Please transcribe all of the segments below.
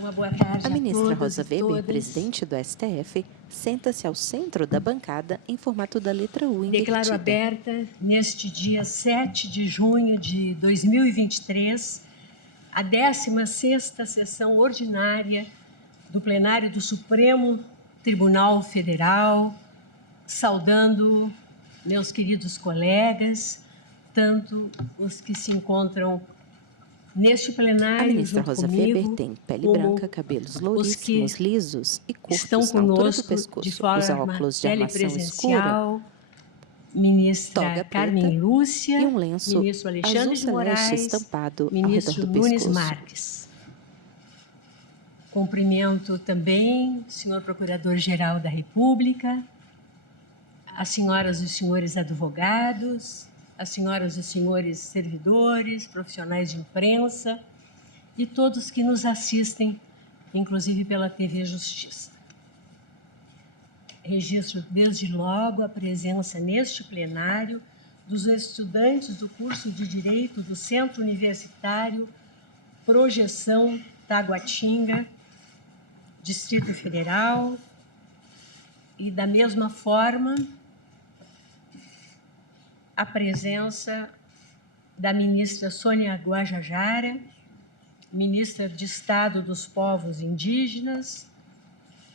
Uma boa tarde A ministra todos Rosa e Weber, todas. presidente do STF, senta-se ao centro da bancada em formato da letra U invertida. Declaro aberta, neste dia 7 de junho de 2023, a 16ª sessão ordinária do plenário do Supremo Tribunal Federal, saudando meus queridos colegas, tanto os que se encontram neste plenário. A ministra junto Rosa comigo, Weber tem pele como branca, cabelos os louríssimos, que lisos e estão curtos na altura do conosco de pescoço. forma Usa óculos de armação escura, telepresencial, ministra toga Carmen preta Lúcia, e um lenço ministro Alexandre azul de celeste Moraes, estampado ao ministro redor do Nunes pescoço. Marques. Cumprimento também o senhor Procurador-Geral da República, as senhoras e os senhores advogados, as senhoras e os senhores servidores, profissionais de imprensa e todos que nos assistem, inclusive pela TV Justiça. Registro desde logo a presença neste plenário dos estudantes do curso de Direito do Centro Universitário Projeção Taguatinga, Distrito Federal, e da mesma forma a presença da ministra Sônia Guajajara, ministra de Estado dos Povos Indígenas,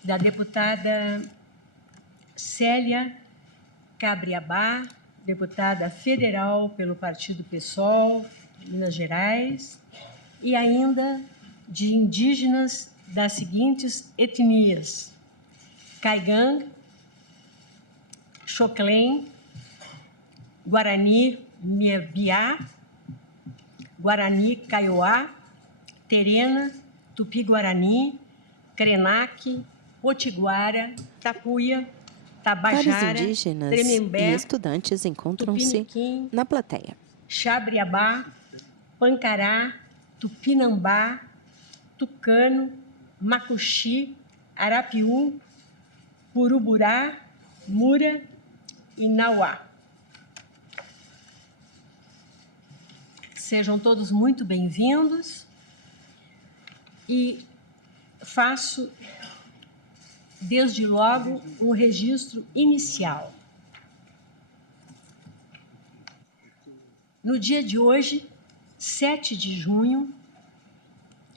da deputada Célia Cabriabá, deputada federal pelo Partido PSOL, de Minas Gerais, e ainda de indígenas das seguintes etnias: Caigangue, Xoclém, Guarani Miebiá, Guarani Kaiowá, Terena, Tupi-Guarani, Krenak, Potiguara, Tapuia, Tabajara, Vários indígenas Tremembé, e estudantes encontram-se Tupiniquim, na plateia. Xabriabá, Pancará, Tupinambá, Tucano, Macuxi, Arapiú, Puruburá, Mura e Nauá. Sejam todos muito bem-vindos e faço, desde logo, um registro inicial. No dia de hoje, 7 de junho,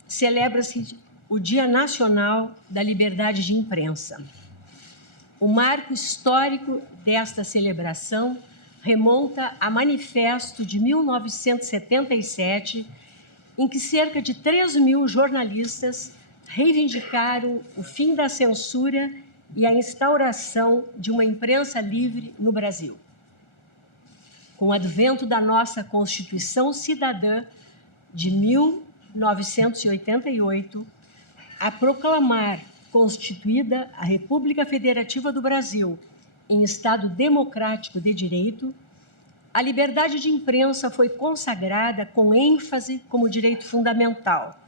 celebra-se o Dia Nacional da Liberdade de Imprensa. O marco histórico desta celebração remonta a manifesto de 1977, em que cerca de 3.000 jornalistas reivindicaram o fim da censura e a instauração de uma imprensa livre no Brasil. Com o advento da nossa Constituição Cidadã de 1988, a proclamar constituída a República Federativa do Brasil em Estado democrático de direito, a liberdade de imprensa foi consagrada com ênfase como direito fundamental,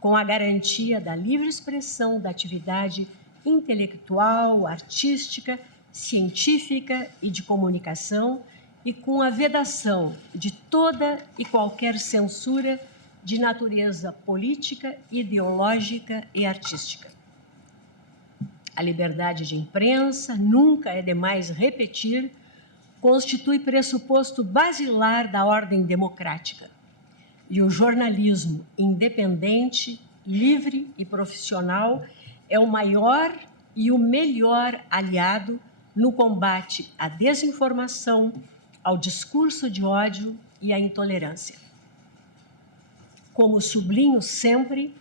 com a garantia da livre expressão da atividade intelectual, artística, científica e de comunicação, e com a vedação de toda e qualquer censura de natureza política, ideológica e artística. A liberdade de imprensa, nunca é demais repetir, constitui pressuposto basilar da ordem democrática. E o jornalismo independente, livre e profissional é o maior e o melhor aliado no combate à desinformação, ao discurso de ódio e à intolerância. Como sublinho sempre,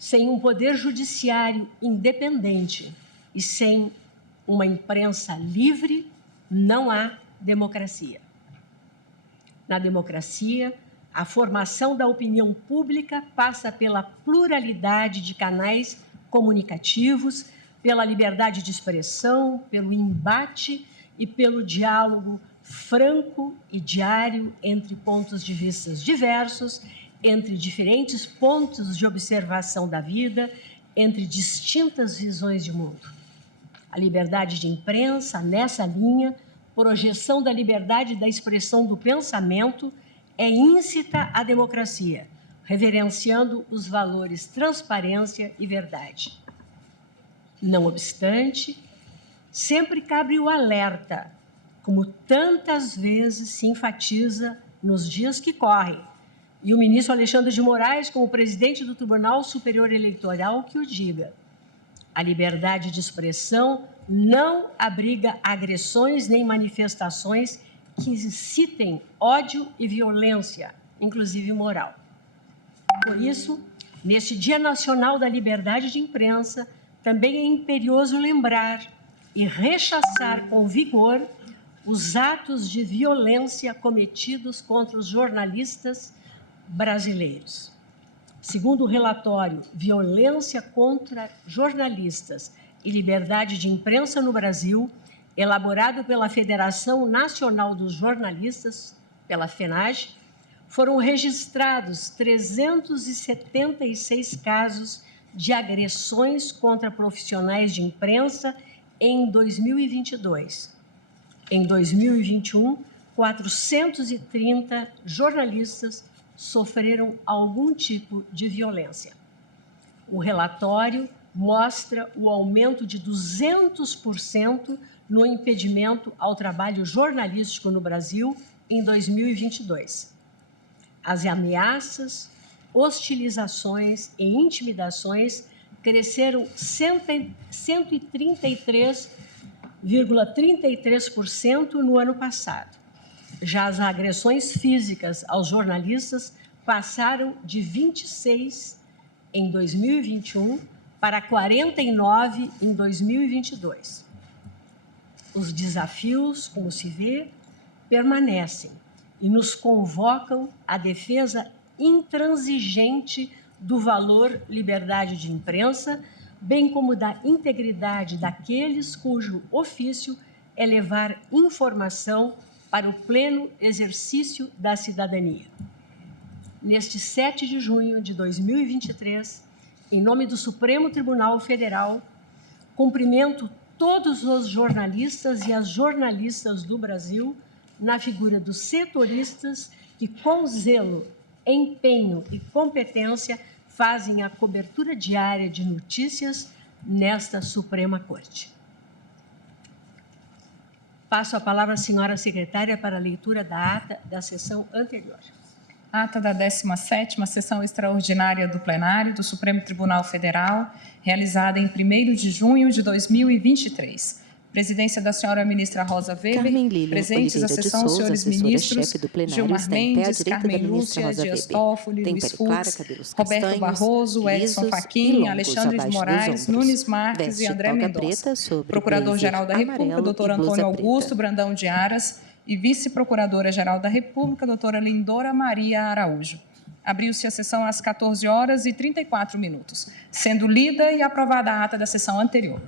sem um poder judiciário independente e sem uma imprensa livre, não há democracia. Na democracia, a formação da opinião pública passa pela pluralidade de canais comunicativos, pela liberdade de expressão, pelo embate e pelo diálogo franco e diário entre pontos de vista diversos, entre diferentes pontos de observação da vida, entre distintas visões de mundo. A liberdade de imprensa, nessa linha, projeção da liberdade da expressão do pensamento, é íncita à democracia, reverenciando os valores transparência e verdade. Não obstante, sempre cabe o alerta, como tantas vezes se enfatiza nos dias que correm, e o ministro Alexandre de Moraes, como presidente do Tribunal Superior Eleitoral, que o diga. A liberdade de expressão não abriga agressões nem manifestações que incitem ódio e violência, inclusive moral. Por isso, neste Dia Nacional da Liberdade de Imprensa, também é imperioso lembrar e rechaçar com vigor os atos de violência cometidos contra os jornalistas brasileiros. Segundo o relatório Violência contra Jornalistas e Liberdade de Imprensa no Brasil, elaborado pela Federação Nacional dos Jornalistas, pela FENAGE, foram registrados 376 casos de agressões contra profissionais de imprensa em 2022. Em 2021, 430 jornalistas sofreram algum tipo de violência. O relatório mostra o aumento de 200% no impedimento ao trabalho jornalístico no Brasil em 2022. As ameaças, hostilizações e intimidações cresceram 133,33% no ano passado. Já as agressões físicas aos jornalistas passaram de 26 em 2021 para 49 em 2022. Os desafios, como se vê, permanecem e nos convocam à defesa intransigente do valor liberdade de imprensa, bem como da integridade daqueles cujo ofício é levar informação para o pleno exercício da cidadania. Neste 7 de junho de 2023, em nome do Supremo Tribunal Federal, cumprimento todos os jornalistas e as jornalistas do Brasil na figura dos setoristas que, com zelo, empenho e competência, fazem a cobertura diária de notícias nesta Suprema Corte. Passo a palavra à senhora secretária para a leitura da ata da sessão anterior. Ata da 17ª Sessão Extraordinária do Plenário do Supremo Tribunal Federal, realizada em 1º de junho de 2023. Presidência da senhora ministra Rosa Weber. Carmen Lilian Presentes Oliveira à de sessão, Souza, senhores ministros assessora-chefe do plenário, Gilmar está em pé à Mendes, direita Carmen da ministra Lúcia, Rosa Dias Weber. Toffoli, Tem Luiz pele clara, Fux, cabelos Roberto castanhos, Barroso, Edson lisos e Fachin, longos Alexandre de abaixo dos Moraes, ombros. Nunes Marques Veste e André toga Mendonça. preta sobre Procurador-Geral da blazer República, amarelo doutor e blusa Antônio preta. Augusto Brandão de Aras, e Vice-Procuradora-Geral da República, doutora Lindora Maria Araújo. Abriu-se a sessão às 14h34, sendo lida e aprovada a ata da sessão anterior.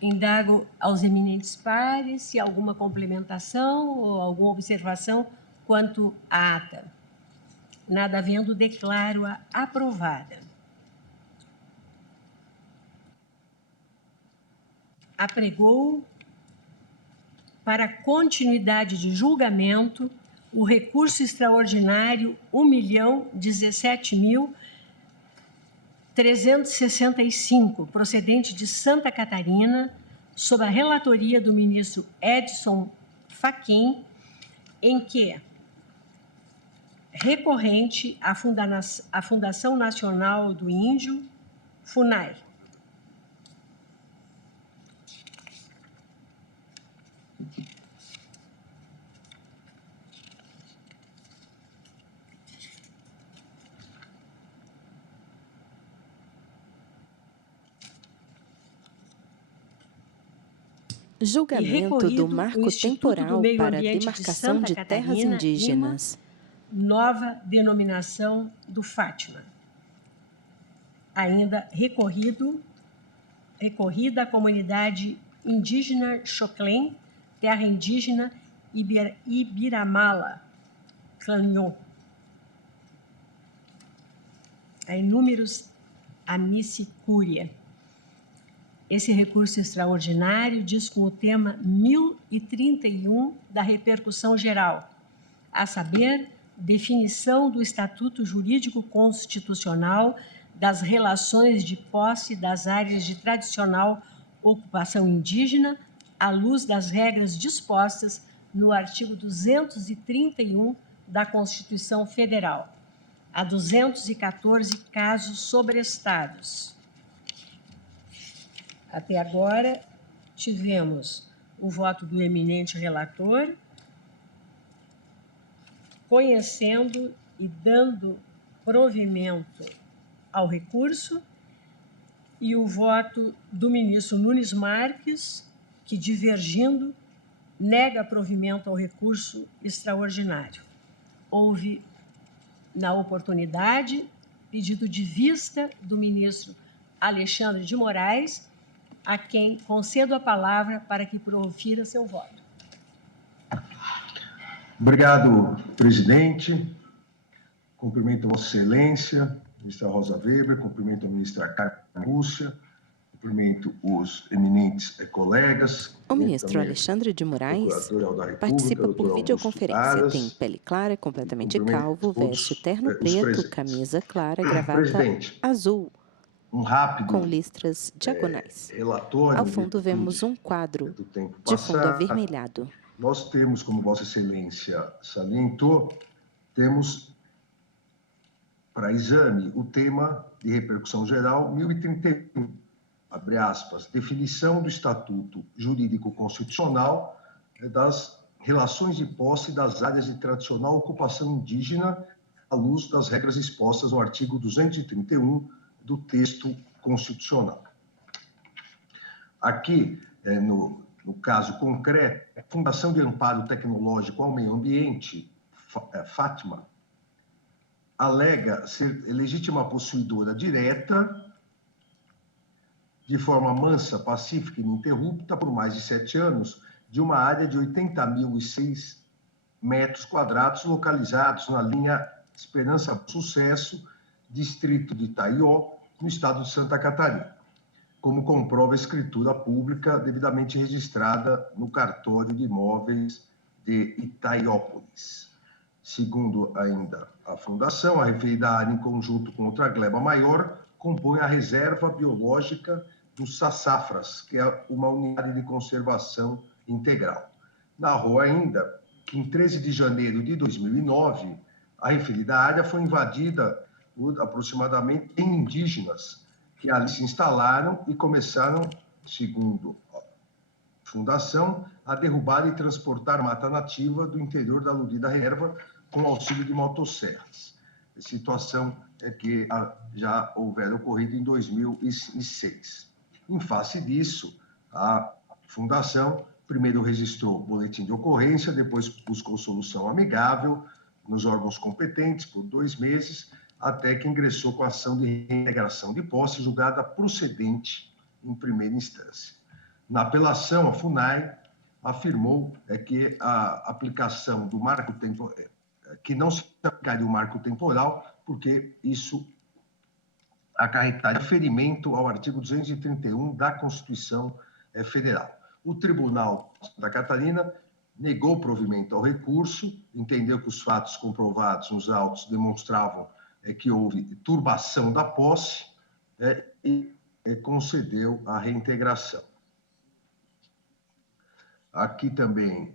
Indago aos eminentes pares se há alguma complementação ou alguma observação quanto à ata. Nada havendo, declaro-a aprovada. Apregou para continuidade de julgamento o recurso extraordinário 1.017.365, procedente de Santa Catarina, sob a relatoria do ministro Edson Fachin, em que, recorrente à Fundação Nacional do Índio, FUNAI, julgamento do marco temporal para a de demarcação Santa de terras Catarina, indígenas. nova denominação do Fátima. Ainda recorrida à comunidade indígena Xoclém, terra indígena Ibiramala, Clanhon. A inúmeros amicicúria. Esse recurso extraordinário diz com o tema 1031 da repercussão geral, a saber, definição do Estatuto Jurídico Constitucional das relações de posse das áreas de tradicional ocupação indígena, à luz das regras dispostas no artigo 231 da Constituição Federal. Há 214 casos sobrestados. Até agora, tivemos o voto do eminente relator, conhecendo e dando provimento ao recurso, e o voto do ministro Nunes Marques, que, divergindo, nega provimento ao recurso extraordinário. Houve, na oportunidade, pedido de vista do ministro Alexandre de Moraes, a quem concedo a palavra para que profira seu voto. Obrigado, presidente. Cumprimento Vossa Excelência, ministra Rosa Weber, cumprimento a ministra Carmen Lúcia, cumprimento os eminentes colegas. O ministro Alexandre de Moraes participa por videoconferência. Tem pele clara, completamente calvo, veste terno preto, camisa clara, gravata azul, com listras diagonais. Ao fundo vemos um quadro de fundo avermelhado. Nós temos, como Vossa Excelência salientou, temos para exame o tema de repercussão geral 1031, abre aspas, definição do Estatuto Jurídico Constitucional das relações de posse das áreas de tradicional ocupação indígena à luz das regras expostas no artigo 231 do texto constitucional. Aqui, no caso concreto, a Fundação de Amparo Tecnológico ao Meio Ambiente, Fátima, alega ser legítima possuidora direta, de forma mansa, pacífica e ininterrupta, por mais de 7 anos, de uma área de 80.006 metros quadrados localizados na linha Esperança Sucesso, distrito de Itaió, no estado de Santa Catarina, como comprova a escritura pública devidamente registrada no cartório de imóveis de Itaiópolis. Segundo ainda a Fundação, a referida área, em conjunto com outra gleba maior, compõe a Reserva Biológica dos Sassafras, que é uma unidade de conservação integral. Narrou ainda que, em 13 de janeiro de 2009, a referida área foi invadida por aproximadamente 100 indígenas, que ali se instalaram e começaram, segundo a Fundação, a derrubar e transportar mata nativa do interior da aludida reserva com auxílio de motosserras. Situação que já houvera ocorrido em 2006. Em face disso, a Fundação primeiro registrou boletim de ocorrência, depois buscou solução amigável nos órgãos competentes por 2 meses, até que ingressou com a ação de reintegração de posse julgada procedente em primeira instância. Na apelação, a FUNAI afirmou que a aplicação do marco temporal, que não se aplicaria o marco temporal, porque isso acarretaria ferimento ao artigo 231 da Constituição Federal. O Tribunal da Catarina negou provimento ao recurso, entendeu que os fatos comprovados nos autos demonstravam que houve turbação da posse e concedeu a reintegração. Aqui também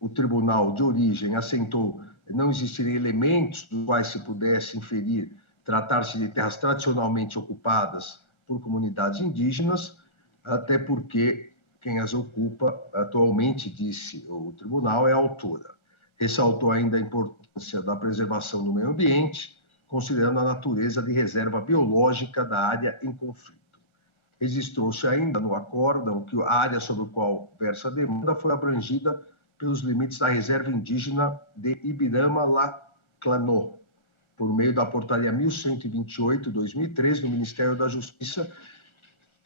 o Tribunal de Origem assentou não existirem elementos dos quais se pudesse inferir tratar-se de terras tradicionalmente ocupadas por comunidades indígenas, até porque quem as ocupa atualmente, disse o tribunal, é a autora. Ressaltou ainda a importância da preservação do meio ambiente, considerando a natureza de reserva biológica da área em conflito. Registrou-se ainda no acórdão que a área sobre a qual versa a demanda foi abrangida pelos limites da reserva indígena de Ibirama-Laclanó, por meio da portaria 1128/2003 do Ministério da Justiça,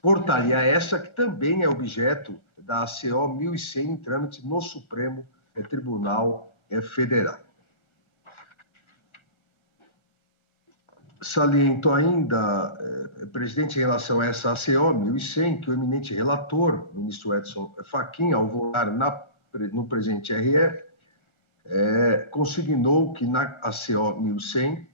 portaria essa que também é objeto da ACO 1100 em trâmite no Supremo Tribunal Federal. Saliento ainda, presidente, em relação a essa ACO 1100, que o eminente relator, o ministro Edson Fachin, ao votar no presente RE, consignou que na ACO 1100,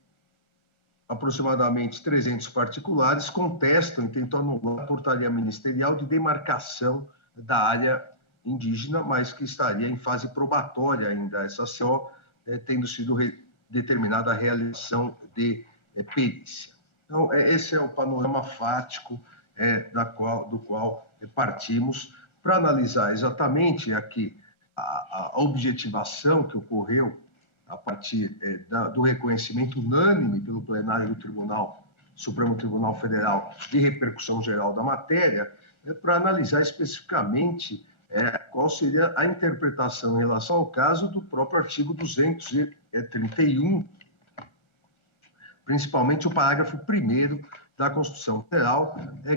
aproximadamente 300 particulares contestam e tentam anular a portaria ministerial de demarcação da área indígena, mas que estaria em fase probatória ainda, essa ACO, tendo sido determinada a realização de perícia. Então, esse é o panorama fático do qual partimos para analisar exatamente aqui a objetivação que ocorreu a partir do reconhecimento unânime pelo plenário do Supremo Tribunal Federal de repercussão geral da matéria, para analisar especificamente qual seria a interpretação em relação ao caso do próprio artigo 231, principalmente o parágrafo 1º da Constituição Federal,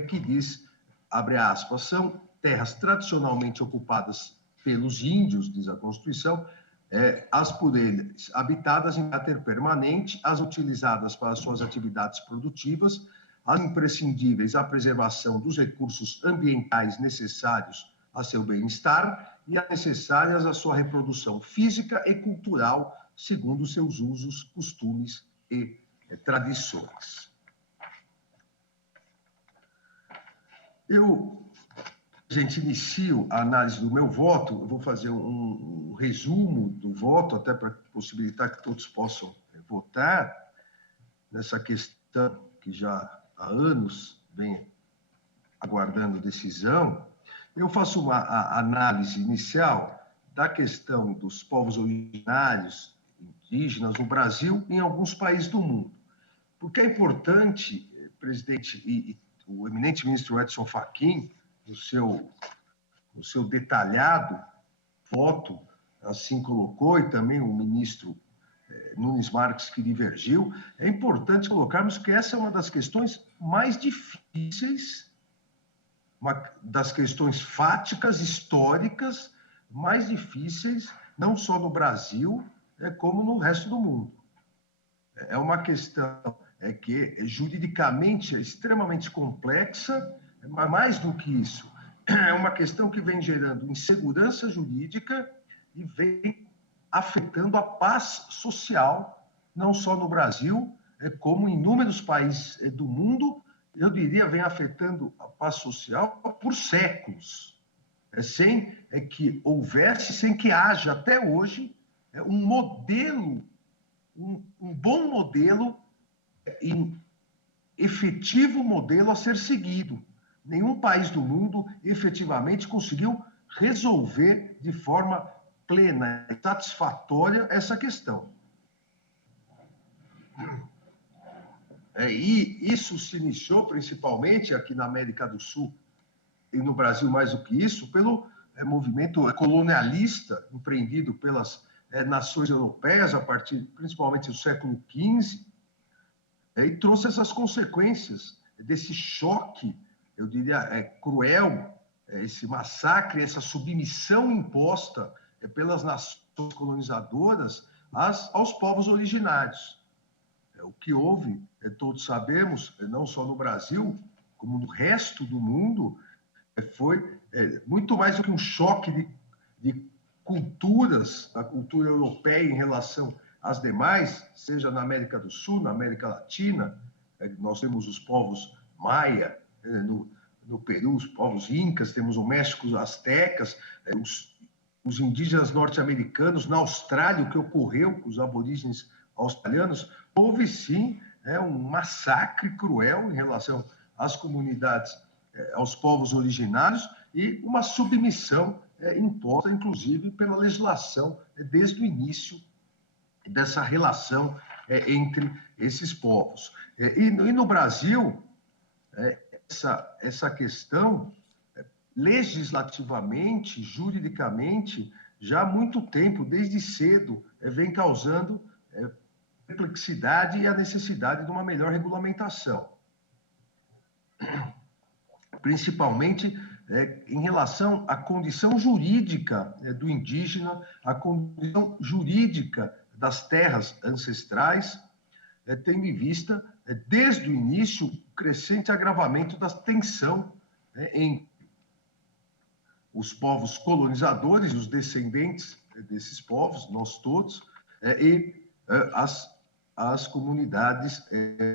que diz, abre aspas, são terras tradicionalmente ocupadas pelos índios, diz a Constituição, as por eles habitadas em caráter permanente, as utilizadas para suas atividades produtivas, as imprescindíveis à preservação dos recursos ambientais necessários a seu bem-estar e as necessárias à sua reprodução física e cultural, segundo seus usos, costumes e tradições. Gente, inicio a análise do meu voto. Eu vou fazer um resumo do voto, até para possibilitar que todos possam votar nessa questão que já há anos vem aguardando decisão. Eu faço uma análise inicial da questão dos povos originários, indígenas, no Brasil e em alguns países do mundo. Porque é importante, presidente, e o eminente ministro Edson Fachin, no seu detalhado voto, assim colocou, e também o ministro Nunes Marques, que divergiu, é importante colocarmos que essa é uma das questões mais difíceis, das questões fáticas, históricas, mais difíceis, não só no Brasil, como no resto do mundo. É uma questão que juridicamente é extremamente complexa, mas mais do que isso, é uma questão que vem gerando insegurança jurídica e vem afetando a paz social, não só no Brasil, como em inúmeros países do mundo. Eu diria, vem afetando a paz social por séculos, sem que houvesse, sem que haja até hoje um modelo, um bom modelo, efetivo modelo a ser seguido. Nenhum país do mundo efetivamente conseguiu resolver de forma plena e satisfatória essa questão. E isso se iniciou principalmente aqui na América do Sul e no Brasil mais do que isso, pelo movimento colonialista empreendido pelas nações europeias a partir principalmente do século XV, e trouxe essas consequências desse choque, eu diria, cruel, esse massacre, essa submissão imposta pelas nações colonizadoras aos povos originários. O que houve, todos sabemos, não só no Brasil, como no resto do mundo, foi muito mais do que um choque de culturas, a cultura europeia em relação às demais, seja na América do Sul, na América Latina, nós temos os povos maia, no Peru, os povos incas, temos o México, os astecas, os indígenas norte-americanos, na Austrália, o que ocorreu com os aborígenes australianos, houve sim um massacre cruel em relação às comunidades, aos povos originários, e uma submissão imposta, inclusive, pela legislação desde o início dessa relação entre esses povos. E no Brasil, essa questão, legislativamente, juridicamente, já há muito tempo, desde cedo, vem causando perplexidade e a necessidade de uma melhor regulamentação. Principalmente em relação à condição jurídica do indígena, à condição jurídica das terras ancestrais, tendo em vista, desde o início, o crescente agravamento da tensão entre os povos colonizadores, os descendentes desses povos, nós todos, e as comunidades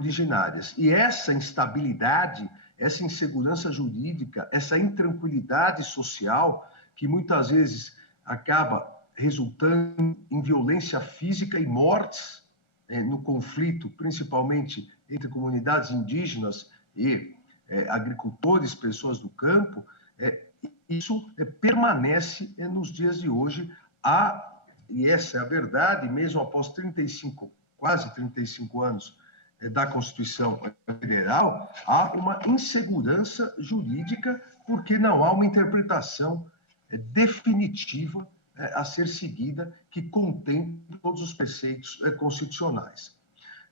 originárias. E essa instabilidade, essa insegurança jurídica, essa intranquilidade social, que muitas vezes acaba resultando em violência física e mortes no conflito, principalmente entre comunidades indígenas e agricultores, pessoas do campo, isso permanece nos dias de hoje, e essa é a verdade, mesmo após quase 35 anos da Constituição Federal, há uma insegurança jurídica porque não há uma interpretação definitiva a ser seguida que contém todos os preceitos constitucionais.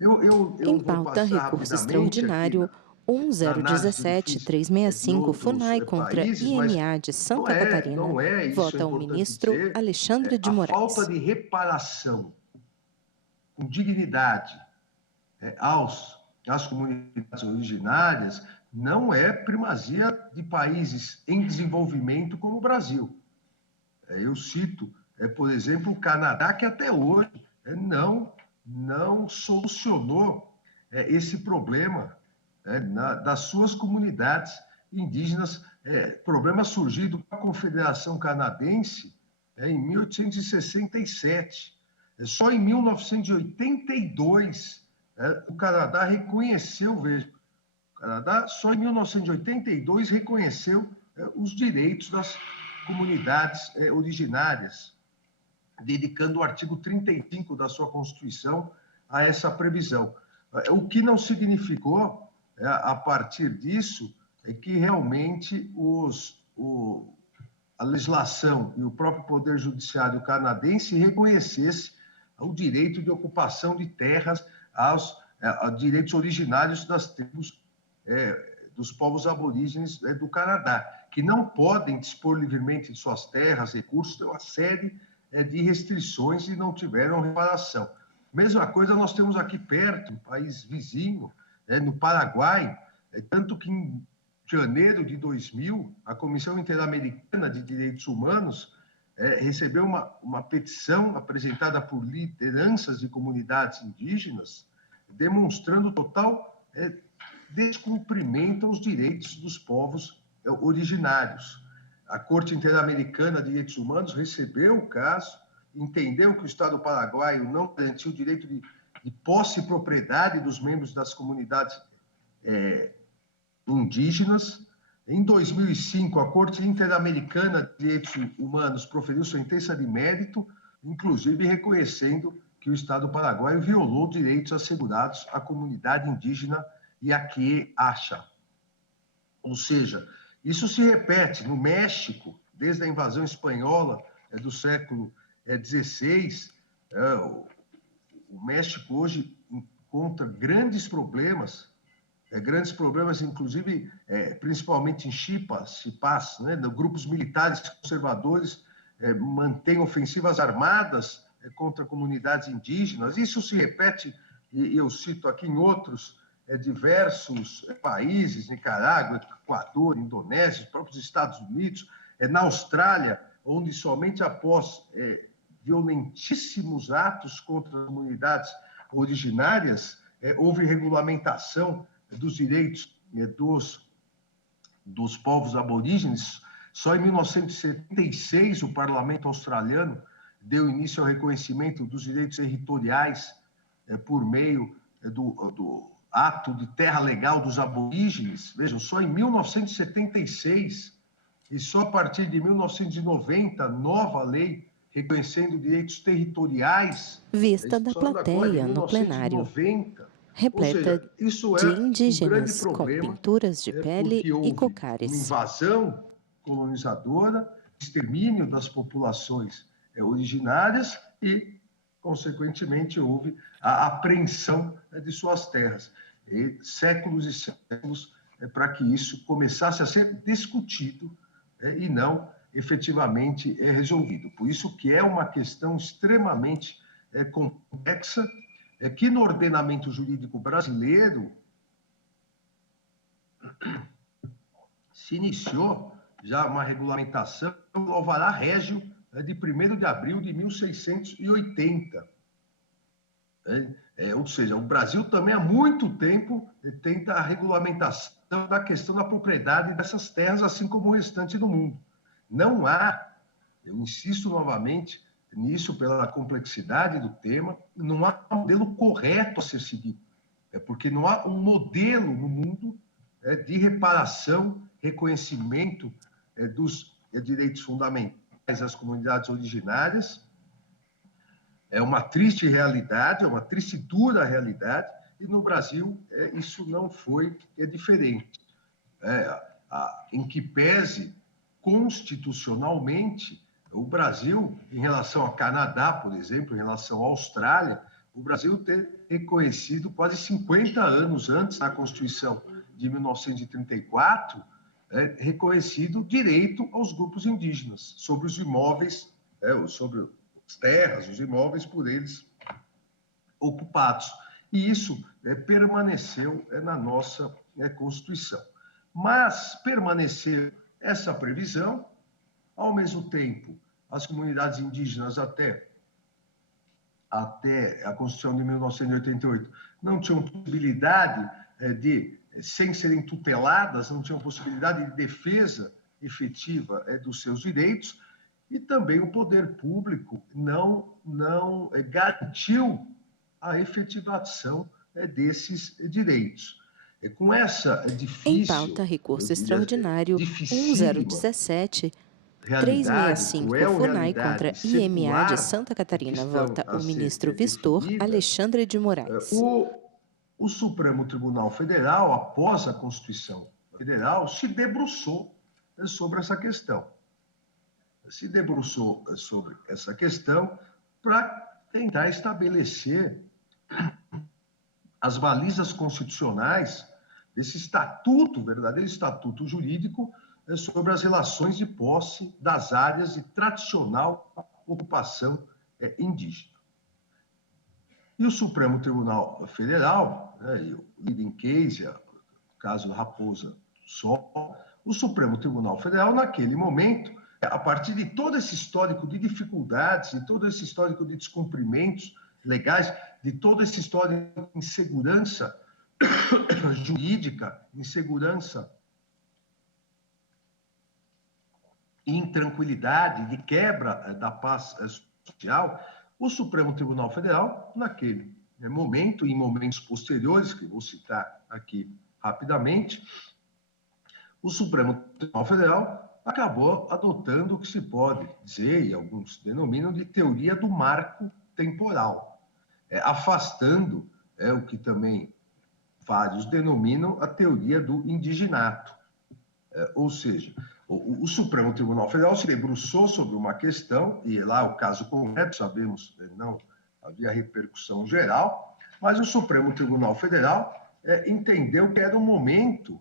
Em pauta, recurso extraordinário 1017-365 FUNAI contra IMA de Santa Catarina. Vota o ministro Alexandre de Moraes. A falta de reparação com dignidade às comunidades originárias não é primazia de países em desenvolvimento como o Brasil. Eu cito, por exemplo, o Canadá, que até hoje não solucionou esse problema das suas comunidades indígenas, problema surgido com a Confederação Canadense em 1867. Só em 1982 o Canadá reconheceu, só em 1982 reconheceu os direitos das comunidades originárias, dedicando o artigo 35 da sua Constituição a essa previsão. O que não significou, a partir disso, é que realmente a legislação e o próprio Poder Judiciário canadense reconhecesse o direito de ocupação de terras aos direitos originários das tribos dos povos aborígenes do Canadá, que não podem dispor livremente de suas terras, recursos, tem uma série de restrições e não tiveram reparação. Mesma coisa nós temos aqui perto, um país vizinho, no Paraguai, tanto que em janeiro de 2000, a Comissão Interamericana de Direitos Humanos recebeu uma petição apresentada por lideranças de comunidades indígenas, demonstrando total descumprimento aos direitos dos povos originários. A Corte Interamericana de Direitos Humanos recebeu o caso, entendeu que o Estado paraguaio não garantiu o direito de posse e propriedade dos membros das comunidades indígenas. Em 2005, a Corte Interamericana de Direitos Humanos proferiu sentença de mérito, inclusive reconhecendo que o Estado paraguaio violou direitos assegurados à comunidade indígena Yaqué-Acha. Ou seja, isso se repete no México, desde a invasão espanhola do século XVI. O México hoje encontra grandes problemas, inclusive, principalmente em Chiapas, grupos militares conservadores mantêm ofensivas armadas contra comunidades indígenas. Isso se repete, e eu cito aqui em outros diversos países, Nicarágua, Equador, Indonésia, os próprios Estados Unidos, na Austrália, onde somente após violentíssimos atos contra as comunidades originárias houve regulamentação dos direitos dos povos aborígenes. Só em 1976 o parlamento australiano deu início ao reconhecimento dos direitos territoriais por meio do ato de terra legal dos aborígenes. Vejam, só em 1976 e só a partir de 1990, nova lei reconhecendo direitos territoriais. Vista da plateia no plenário. Repleta de indígenas com pinturas de pele e cocares. Uma invasão colonizadora, extermínio das populações originárias e, consequentemente, houve a apreensão de suas terras. E séculos e séculos para que isso começasse a ser discutido e não efetivamente resolvido. Por isso que é uma questão extremamente complexa, que no ordenamento jurídico brasileiro se iniciou já uma regulamentação do alvará régio de 1º de abril de 1680. Ou seja, o Brasil também há muito tempo tenta a regulamentação da questão da propriedade dessas terras, assim como o restante do mundo. Não há, eu insisto novamente nisso pela complexidade do tema, não há um modelo correto a ser seguido. Porque não há um modelo no mundo de reparação, reconhecimento dos direitos fundamentais às comunidades originárias. É uma triste realidade, é uma triste e dura realidade, e no Brasil isso não foi diferente. Em que pese constitucionalmente, o Brasil, em relação ao Canadá, por exemplo, em relação à Austrália, o Brasil ter reconhecido quase 50 anos antes, na Constituição de 1934, reconhecido direito aos grupos indígenas sobre os imóveis, sobre as terras, os imóveis por eles ocupados. E isso permaneceu na nossa Constituição. Mas permaneceu essa previsão, ao mesmo tempo, as comunidades indígenas até a Constituição de 1988 não tinham possibilidade sem serem tuteladas, não tinham possibilidade de defesa efetiva dos seus direitos, e também o poder público não garantiu a efetivação desses direitos. Com essa difícil... Em pauta, recurso extraordinário 1017, 365, FUNAI contra IMA de Santa Catarina. Vota o ministro Vistor Alexandre de Moraes. O Supremo Tribunal Federal, após a Constituição Federal, se debruçou sobre essa questão. Se debruçou sobre essa questão para tentar estabelecer as balizas constitucionais desse estatuto, verdadeiro estatuto jurídico, sobre as relações de posse das áreas de tradicional ocupação indígena. E o Supremo Tribunal Federal, o leading case, o caso Raposa Sol, o Supremo Tribunal Federal, naquele momento, a partir de todo esse histórico de dificuldades, de todo esse histórico de descumprimentos legais, de todo esse histórico de insegurança jurídica, insegurança e intranquilidade, de quebra da paz social, o Supremo Tribunal Federal, naquele momento e em momentos posteriores, que vou citar aqui rapidamente, o Supremo Tribunal Federal acabou adotando o que se pode dizer, e alguns denominam, de teoria do marco temporal, afastando o que também vários denominam a teoria do indiginato. Ou seja, o Supremo Tribunal Federal se debruçou sobre uma questão, e lá o caso concreto, sabemos, não havia repercussão geral, mas o Supremo Tribunal Federal entendeu que era o momento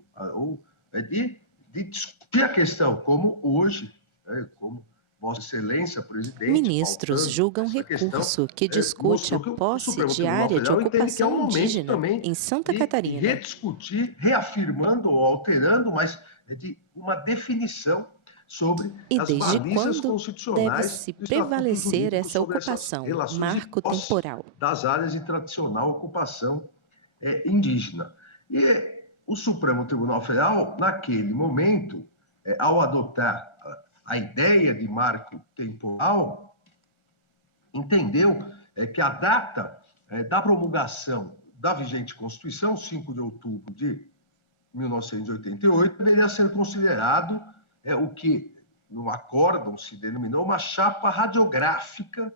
de discutir a questão, como hoje, como Vossa Excelência, presidente... Ministros julgam recurso que discute a posse de área de ocupação indígena em Santa Catarina. Rediscutir, reafirmando ou alterando, mas de uma definição sobre as balizas constitucionais... deve-se prevalecer essa ocupação, marco temporal das áreas de tradicional ocupação indígena. E o Supremo Tribunal Federal, naquele momento, ao adotar a ideia de marco temporal, entendeu que a data da promulgação da vigente Constituição, 5 de outubro de 1988, deveria ser considerado o que no acórdão se denominou uma chapa radiográfica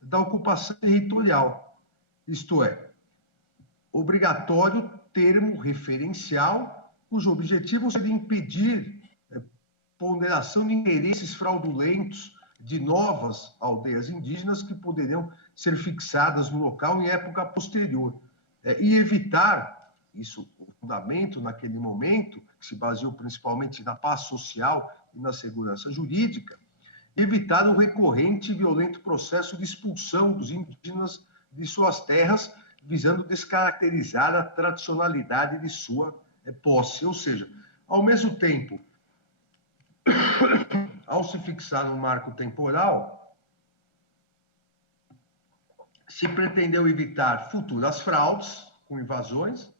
da ocupação territorial, isto é, obrigatório termo referencial cujo objetivo seria impedir ponderação de interesses fraudulentos de novas aldeias indígenas que poderiam ser fixadas no local em época posterior, e evitar, isso, o fundamento naquele momento, que se baseou principalmente na paz social e na segurança jurídica, evitar o recorrente e violento processo de expulsão dos indígenas de suas terras, visando descaracterizar a tradicionalidade de sua posse. Ou seja, ao mesmo tempo Ao se fixar um marco temporal, se pretendeu evitar futuras fraudes com invasões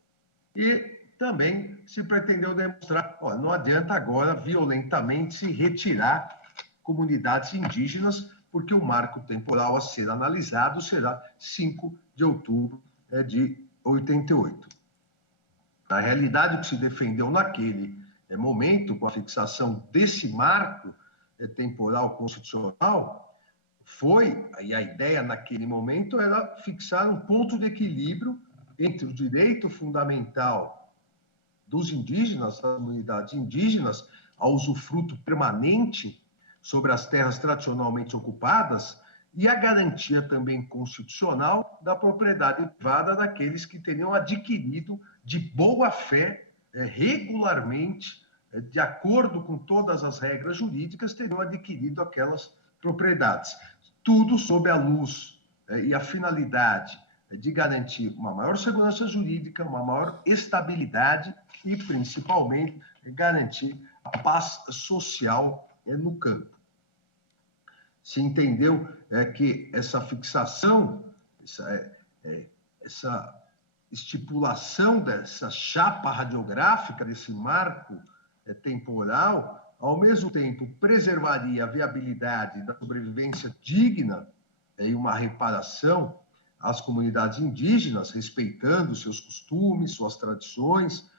e também se pretendeu demonstrar, ó, não adianta agora violentamente se retirar comunidades indígenas, porque o marco temporal a ser analisado será 5 de outubro de 88. Na realidade, o que se defendeu naquele momento, com a fixação desse marco temporal constitucional, foi, e a ideia naquele momento era fixar um ponto de equilíbrio entre o direito fundamental dos indígenas, das comunidades indígenas, ao usufruto permanente sobre as terras tradicionalmente ocupadas e a garantia também constitucional da propriedade privada daqueles que teriam adquirido de boa fé, regularmente, de acordo com todas as regras jurídicas, teriam adquirido aquelas propriedades. Tudo sob a luz e a finalidade de garantir uma maior segurança jurídica, uma maior estabilidade e, principalmente, garantir a paz social no campo. Se entendeu que essa fixação, essa estipulação dessa chapa radiográfica, desse marco temporal, ao mesmo tempo preservaria a viabilidade da sobrevivência digna e uma reparação às comunidades indígenas, respeitando seus costumes, suas tradições,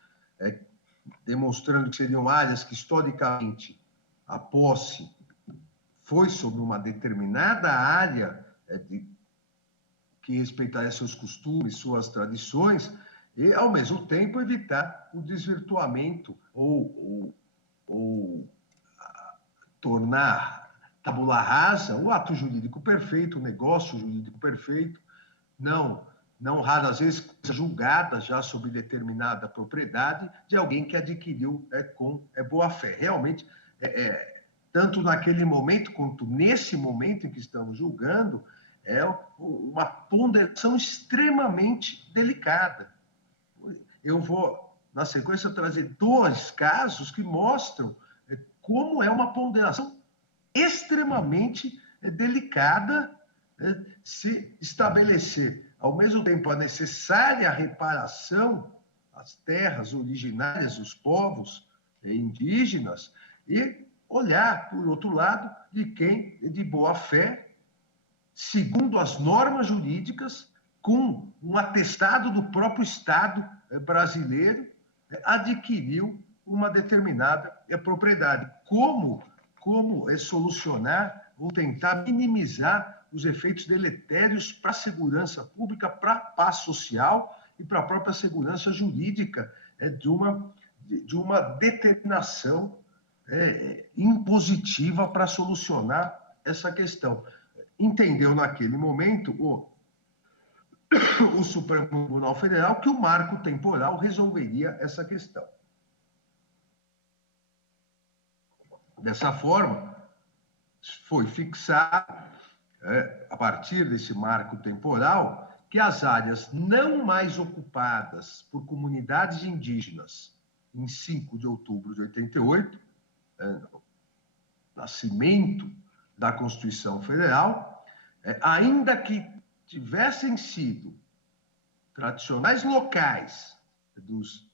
demonstrando que seriam áreas que, historicamente, a posse foi sobre uma determinada área que respeitaria seus costumes, suas tradições, e, ao mesmo tempo, evitar o desvirtuamento ou tornar tabula rasa o ato jurídico perfeito, o negócio jurídico perfeito, não raras vezes julgada já sob determinada propriedade de alguém que adquiriu com boa fé. Realmente, tanto naquele momento quanto nesse momento em que estamos julgando, é uma ponderação extremamente delicada. Eu vou, na sequência, trazer 2 casos que mostram como é uma ponderação extremamente delicada se estabelecer, ao mesmo tempo, a necessária reparação às terras originárias dos povos indígenas e olhar, por outro lado, de quem, de boa fé, segundo as normas jurídicas, com um atestado do próprio Estado brasileiro, adquiriu uma determinada propriedade. Como solucionar ou tentar minimizar os efeitos deletérios para a segurança pública, para a paz social e para a própria segurança jurídica de uma determinação impositiva para solucionar essa questão. Entendeu naquele momento o Supremo Tribunal Federal que o marco temporal resolveria essa questão. Dessa forma, foi fixado, a partir desse marco temporal, que as áreas não mais ocupadas por comunidades indígenas em 5 de outubro de 88, nascimento da Constituição Federal, ainda que tivessem sido tradicionais locais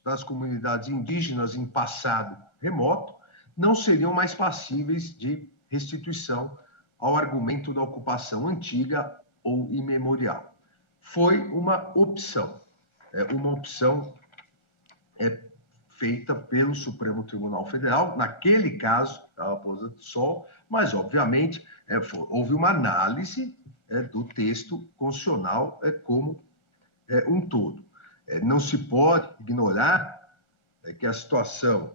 das comunidades indígenas em passado remoto, não seriam mais passíveis de restituição ao argumento da ocupação antiga ou imemorial. Foi uma opção feita pelo Supremo Tribunal Federal, naquele caso, a Raposa do Sol, mas, obviamente, houve uma análise do texto constitucional como um todo. Não se pode ignorar que a situação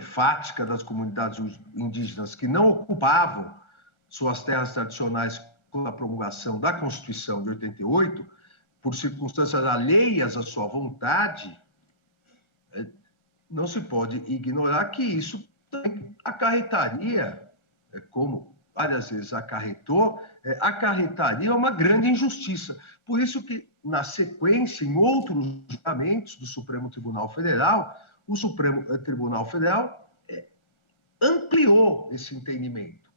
fática das comunidades indígenas que não ocupavam suas terras tradicionais com a promulgação da Constituição de 88, por circunstâncias alheias à sua vontade, não se pode ignorar que isso também acarretaria, como várias vezes acarretou, acarretaria uma grande injustiça. Por isso que na sequência, em outros julgamentos do Supremo Tribunal Federal, o Supremo Tribunal Federal ampliou esse entendimento.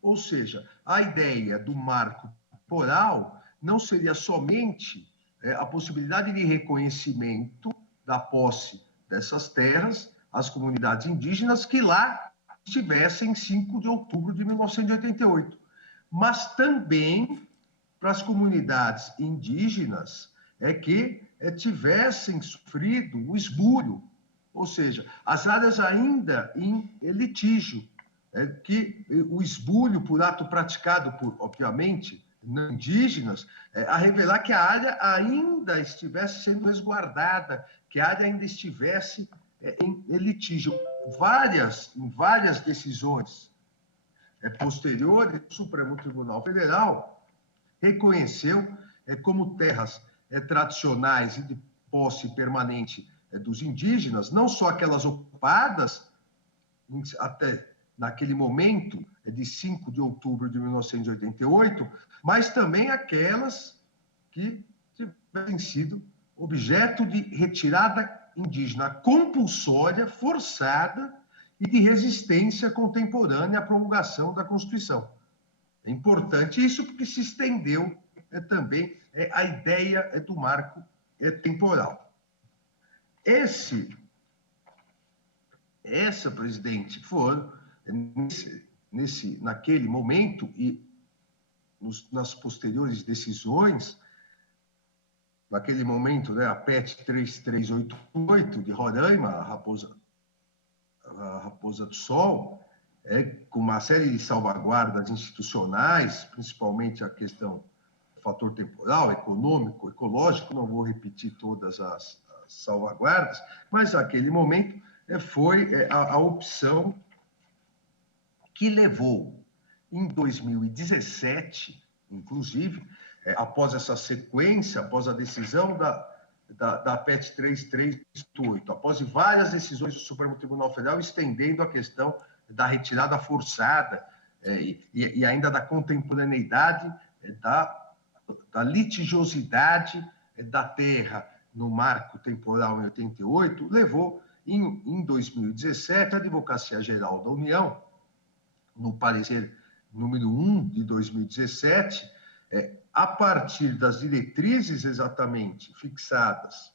Ou seja, a ideia do marco temporal não seria somente a possibilidade de reconhecimento da posse dessas terras às comunidades indígenas que lá estivessem em 5 de outubro de 1988, mas também para as comunidades indígenas que tivessem sofrido o esbulho, ou seja, as áreas ainda em litígio, que o esbulho por ato praticado por, obviamente, não indígenas, a revelar que a área ainda estivesse sendo resguardada, que a área ainda estivesse em litígio. Em várias decisões posteriores, o Supremo Tribunal Federal reconheceu como terras tradicionais e de posse permanente dos indígenas, não só aquelas ocupadas até naquele momento de 5 de outubro de 1988, mas também aquelas que tivessem sido objeto de retirada indígena compulsória, forçada e de resistência contemporânea à promulgação da Constituição. É importante isso porque se estendeu também a ideia do marco temporal. Essa, presidente, foram, naquele momento e nas posteriores decisões, naquele momento, a PET 3388 de Roraima, a Raposa do Sol, com uma série de salvaguardas institucionais, principalmente a questão do fator temporal, econômico, ecológico, não vou repetir todas as salvaguardas, mas naquele momento foi a opção que levou, em 2017, inclusive, após essa sequência, após a decisão da PET 3388, após várias decisões do Supremo Tribunal Federal estendendo a questão da retirada forçada e ainda da contemporaneidade da litigiosidade da terra no marco temporal em 88, levou, em 2017, a Advocacia Geral da União, no parecer número 1 de 2017, a partir das diretrizes exatamente fixadas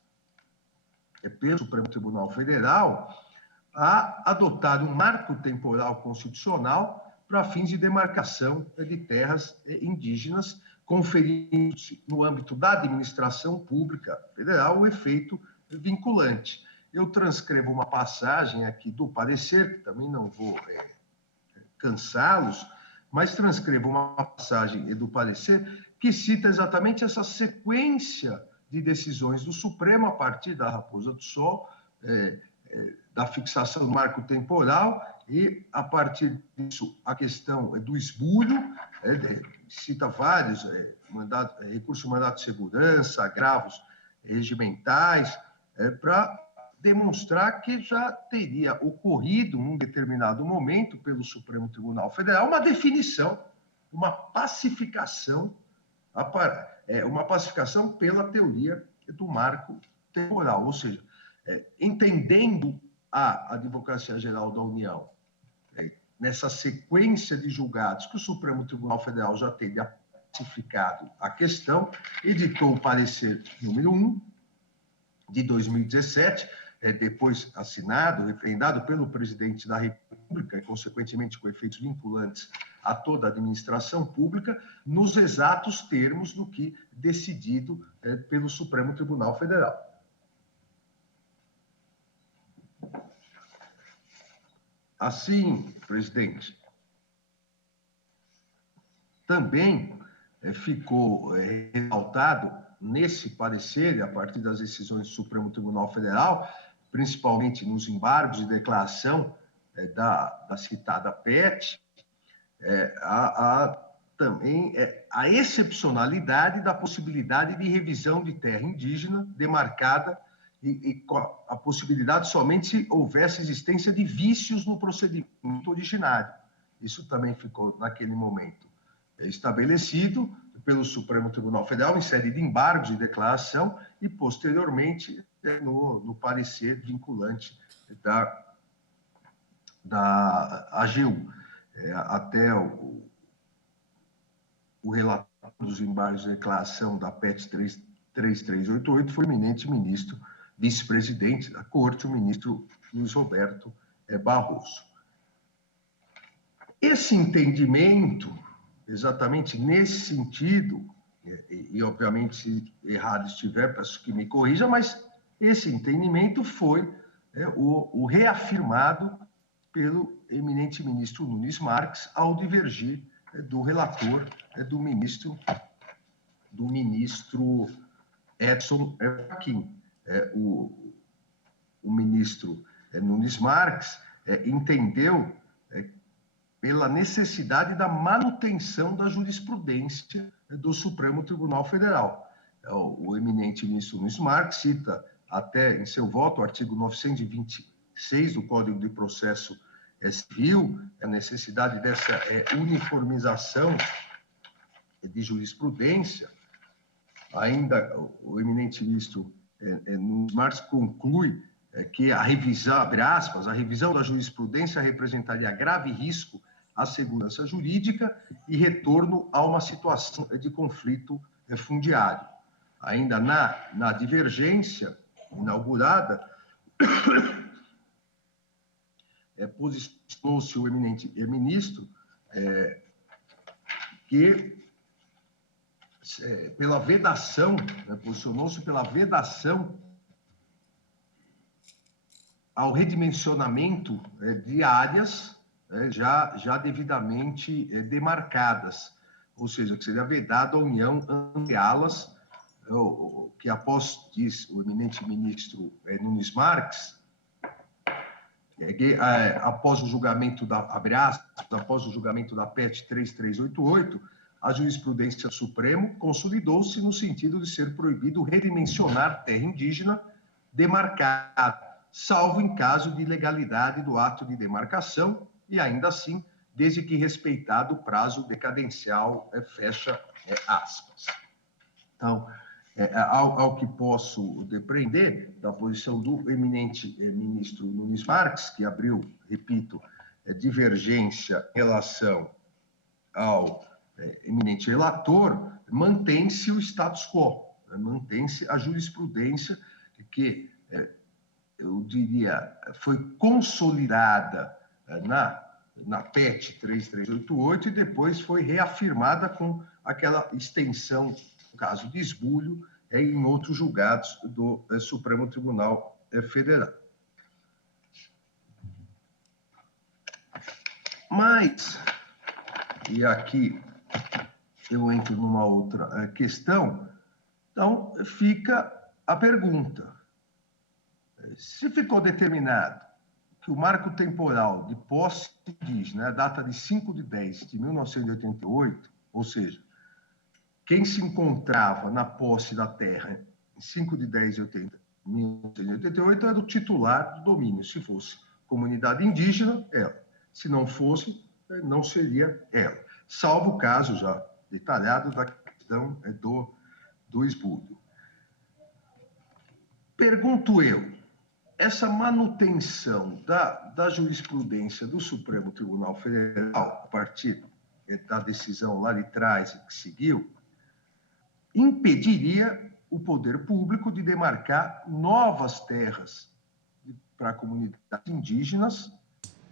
pelo Supremo Tribunal Federal, a adotar um marco temporal constitucional para fins de demarcação de terras indígenas, conferindo no âmbito da administração pública federal o efeito vinculante. Eu transcrevo uma passagem aqui do parecer, que também não vou cansá-los, mas transcrevo uma passagem do parecer que cita exatamente essa sequência de decisões do Supremo a partir da Raposa do Sol, da fixação do marco temporal e, a partir disso, a questão do esbulho, cita vários recursos de mandato de segurança, agravos regimentais, para demonstrar que já teria ocorrido, num determinado momento, pelo Supremo Tribunal Federal, uma definição, uma pacificação pela teoria do marco temporal, ou seja, entendendo a Advocacia Geral da União, nessa sequência de julgados que o Supremo Tribunal Federal já teria pacificado a questão, editou o parecer número 1 de 2017, depois assinado, referendado pelo presidente da República e, consequentemente, com efeitos vinculantes a toda a administração pública, nos exatos termos do que decidido pelo Supremo Tribunal Federal. Assim, presidente, também ficou ressaltado nesse parecer, a partir das decisões do Supremo Tribunal Federal, principalmente nos embargos de declaração da citada PET, também a excepcionalidade da possibilidade de revisão de terra indígena demarcada e a possibilidade somente se houvesse existência de vícios no procedimento originário. Isso também ficou, naquele momento, estabelecido pelo Supremo Tribunal Federal em sede de embargos de declaração e, posteriormente, no parecer vinculante da AGU. Até o relator dos embargos de declaração da PET 3388 foi o eminente ministro vice-presidente da Corte, o ministro Luiz Roberto Barroso. Esse entendimento, exatamente nesse sentido, e obviamente se errado estiver, peço que me corrija, mas esse entendimento foi o reafirmado pelo eminente ministro Nunes Marques ao divergir do relator, do ministro Edson Fachin. O ministro Nunes Marques entendeu pela necessidade da manutenção da jurisprudência do Supremo Tribunal Federal. O eminente ministro Nunes Marques cita até em seu voto o artigo 926 do Código de Processo Civil, a necessidade dessa uniformização de jurisprudência. Ainda o eminente ministro Nunes Marques conclui que a revisão, abre aspas, a revisão da jurisprudência representaria grave risco à segurança jurídica e retorno a uma situação de conflito fundiário. Ainda na divergência inaugurada, posicionou-se o eminente ministro que pela vedação, posicionou-se pela vedação ao redimensionamento de áreas já devidamente demarcadas, ou seja, que seria vedado a União ampliá-las, que após, diz o eminente ministro Nunes Marques, que após o julgamento após o julgamento da PET 3388, a jurisprudência do Supremo consolidou-se no sentido de ser proibido redimensionar terra indígena demarcada, salvo em caso de ilegalidade do ato de demarcação e, ainda assim, desde que respeitado o prazo decadencial, fecha aspas. Então, ao que posso depreender da posição do eminente ministro Nunes Marques, que abriu, repito, divergência em relação ao eminente relator, mantém-se o status quo, mantém-se a jurisprudência que, eu diria, foi consolidada na PET 3388 e depois foi reafirmada com aquela extensão, no caso de esbulho, em outros julgados do Supremo Tribunal Federal. Mas, e aqui eu entro numa outra questão, então fica a pergunta: se ficou determinado que o marco temporal de posse indígena, a data de 5/10/1988, ou seja, quem se encontrava na posse da terra em 5/10/1988 era o titular do domínio. Se fosse comunidade indígena, ela. Se não fosse, não seria ela. Salvo o caso já detalhado da questão do esbulho. Pergunto eu, essa manutenção da jurisprudência do Supremo Tribunal Federal, a partir da decisão lá de trás que seguiu, impediria o poder público de demarcar novas terras para comunidades indígenas.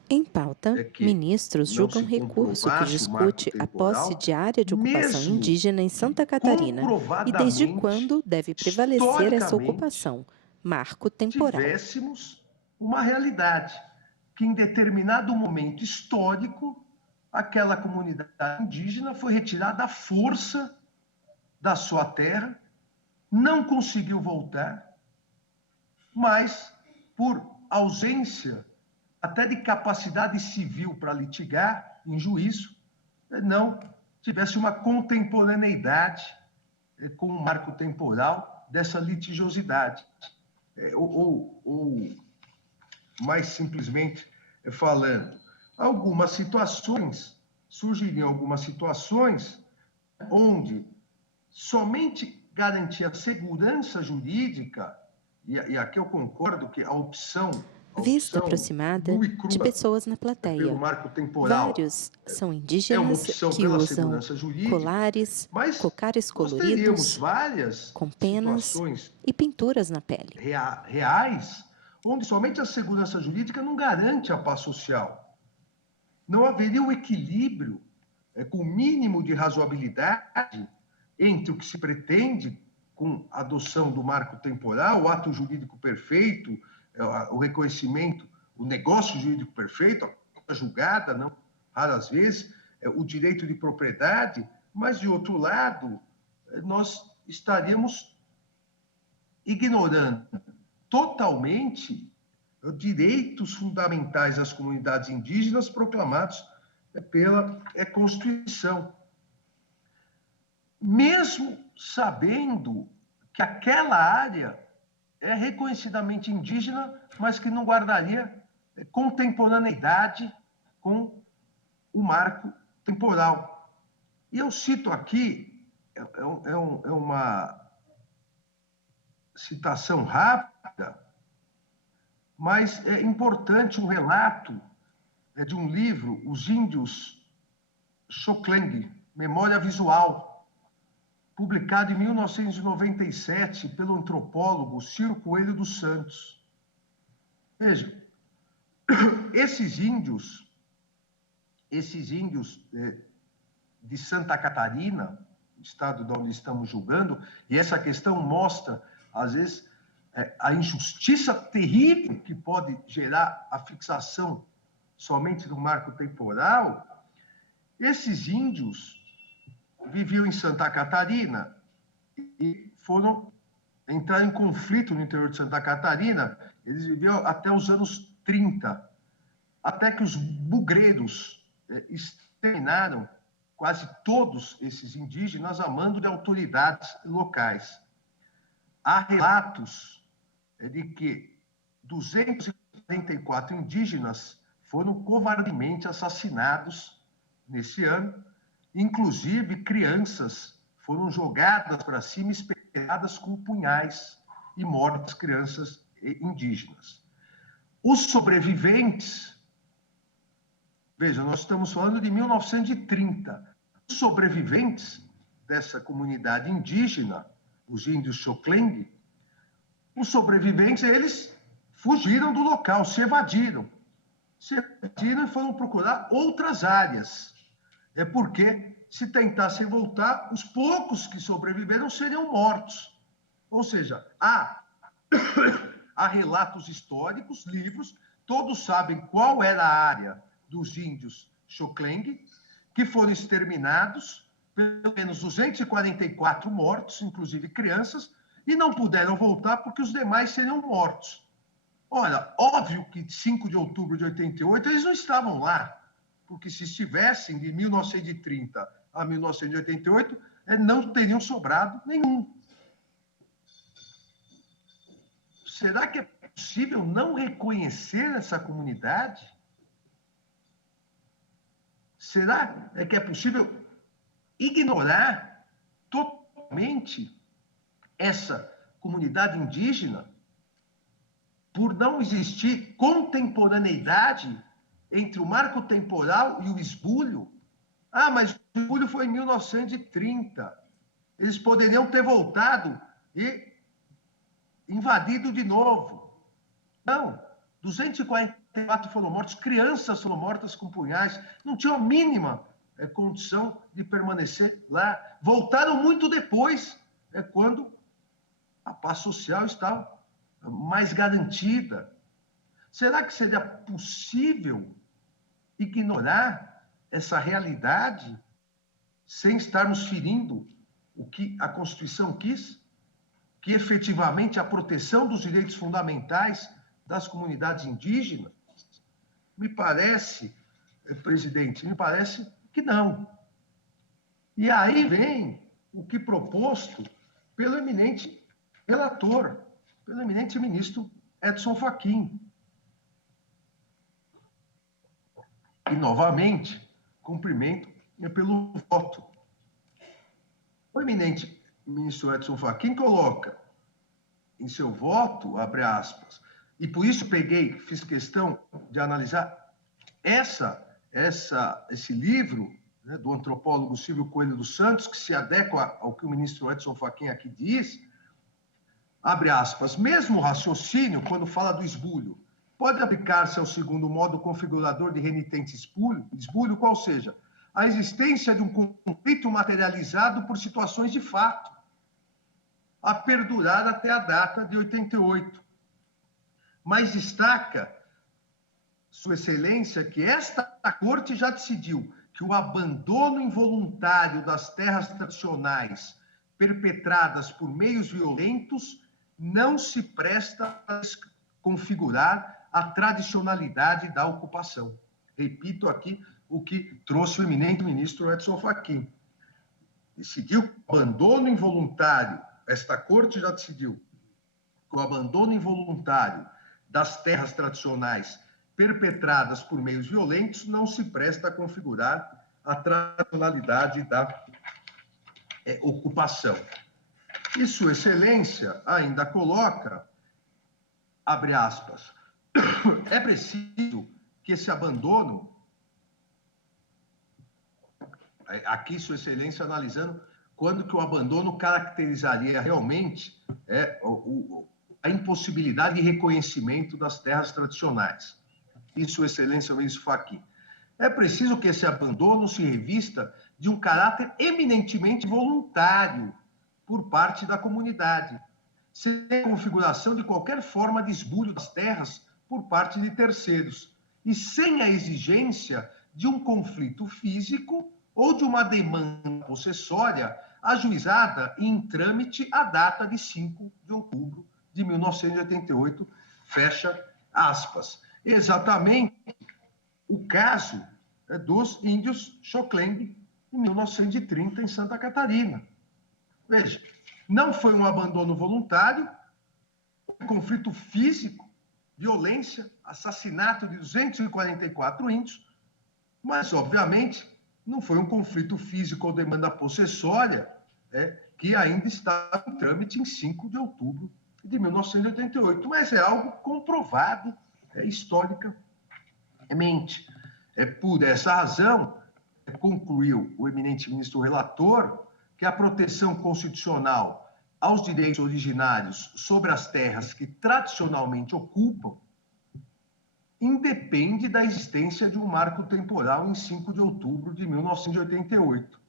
Em pauta, ministros julgam recurso que discute a posse de área de ocupação indígena em Santa Catarina e desde quando deve prevalecer essa ocupação. Marco temporal. Tivéssemos uma realidade que, em determinado momento histórico, aquela comunidade indígena foi retirada à força da sua terra, não conseguiu voltar, mas, por ausência até de capacidade civil para litigar em juízo, não tivesse uma contemporaneidade com o marco temporal dessa litigiosidade. Ou mais simplesmente falando, algumas situações surgiriam algumas situações onde somente garantir a segurança jurídica, e aqui eu concordo que a opção Vista aproximada de pessoas na plateia. Pelo marco temporal, vários são indígenas que usam colares, cocares coloridos, com penas e pinturas na pele. Reais, onde somente a segurança jurídica não garante a paz social. Não haveria um equilíbrio com o mínimo de razoabilidade entre o que se pretende com a adoção do marco temporal, o ato jurídico perfeito, o reconhecimento, o negócio jurídico perfeito, a julgada, não raras vezes, o direito de propriedade, mas, de outro lado, nós estaríamos ignorando totalmente direitos fundamentais das comunidades indígenas proclamados pela Constituição. Mesmo sabendo que aquela área é reconhecidamente indígena, mas que não guardaria contemporaneidade com o marco temporal. E eu cito aqui, é uma citação rápida, mas é importante um relato de um livro, Os Índios Xoclengue, Memória Visual, publicado em 1997 pelo antropólogo Ciro Coelho dos Santos. Vejam, esses índios de Santa Catarina, estado de onde estamos julgando, e essa questão mostra, às vezes, a injustiça terrível que pode gerar a fixação somente do marco temporal. Esses índios viviam em Santa Catarina e entraram em conflito no interior de Santa Catarina. Eles viviam até os anos 30, até que os bugreiros exterminaram quase todos esses indígenas a mando de autoridades locais. Há relatos de que 244 indígenas foram covardemente assassinados nesse ano. Inclusive, crianças foram jogadas para cima e espetadas com punhais e mortas crianças indígenas. Os sobreviventes, veja, nós estamos falando de 1930, os sobreviventes dessa comunidade indígena, os índios Xoclengue, os sobreviventes, eles fugiram do local, se evadiram e foram procurar outras áreas. É porque, se tentassem voltar, os poucos que sobreviveram seriam mortos. Ou seja, há relatos históricos, livros, todos sabem qual era a área dos índios Xoclengue, que foram exterminados, pelo menos 244 mortos, inclusive crianças, e não puderam voltar porque os demais seriam mortos. Olha, óbvio que 5 de outubro de 88 eles não estavam lá, porque se estivessem de 1930 a 1988, não teriam sobrado nenhum. Será que é possível não reconhecer essa comunidade? Será que é possível ignorar totalmente essa comunidade indígena por não existir contemporaneidade entre o marco temporal e o esbulho? Ah, mas o esbulho foi em 1930. Eles poderiam ter voltado e invadido de novo. Não, 244 foram mortos, crianças foram mortas com punhais, não tinham a mínima condição de permanecer lá. Voltaram muito depois, quando a paz social estava mais garantida. Será que seria possível ignorar essa realidade sem estarmos ferindo o que a Constituição quis? Que efetivamente a proteção dos direitos fundamentais das comunidades indígenas? Me parece, presidente, me parece que não. E aí vem o que proposto pelo eminente relator, pelo eminente ministro Edson Fachin. E, novamente, cumprimento pelo voto. O eminente ministro Edson Fachin coloca em seu voto, abre aspas, e por isso fiz questão de analisar esse livro, né, do antropólogo Silvio Coelho dos Santos, que se adequa ao que o ministro Edson Fachin aqui diz, abre aspas, mesmo o raciocínio, quando fala do esbulho, pode aplicar-se ao segundo modo configurador de renitente esbulho, qual seja, a existência de um conflito materializado por situações de fato, a perdurar até a data de 88. Mas destaca, Sua Excelência, que esta Corte já decidiu que o abandono involuntário das terras tradicionais perpetradas por meios violentos não se presta a configurar a tradicionalidade da ocupação. Repito aqui o que trouxe o eminente ministro Edson Fachin. Decidiu que o abandono involuntário, esta Corte já decidiu que o abandono involuntário das terras tradicionais perpetradas por meios violentos não se presta a configurar a tradicionalidade da ocupação. E Sua Excelência ainda coloca, abre aspas, é preciso que esse abandono, aqui Sua Excelência analisando quando que o abandono caracterizaria realmente a impossibilidade de reconhecimento das terras tradicionais. E Sua Excelência, o ministro Fachin. É preciso que esse abandono se revista de um caráter eminentemente voluntário por parte da comunidade, sem configuração de qualquer forma de esbulho das terras por parte de terceiros, e sem a exigência de um conflito físico ou de uma demanda possessória ajuizada e em trâmite à data de 5 de outubro de 1988, fecha aspas. Exatamente o caso dos índios Xoclengue, em 1930, em Santa Catarina. Veja, não foi um abandono voluntário, um conflito físico, violência, assassinato de 244 índios, mas, obviamente, não foi um conflito físico ou demanda possessória que ainda está em trâmite em 5 de outubro de 1988, mas é algo comprovado historicamente. Por essa razão, concluiu o eminente ministro relator que a proteção constitucional aos direitos originários sobre as terras que tradicionalmente ocupam independe da existência de um marco temporal em 5 de outubro de 1988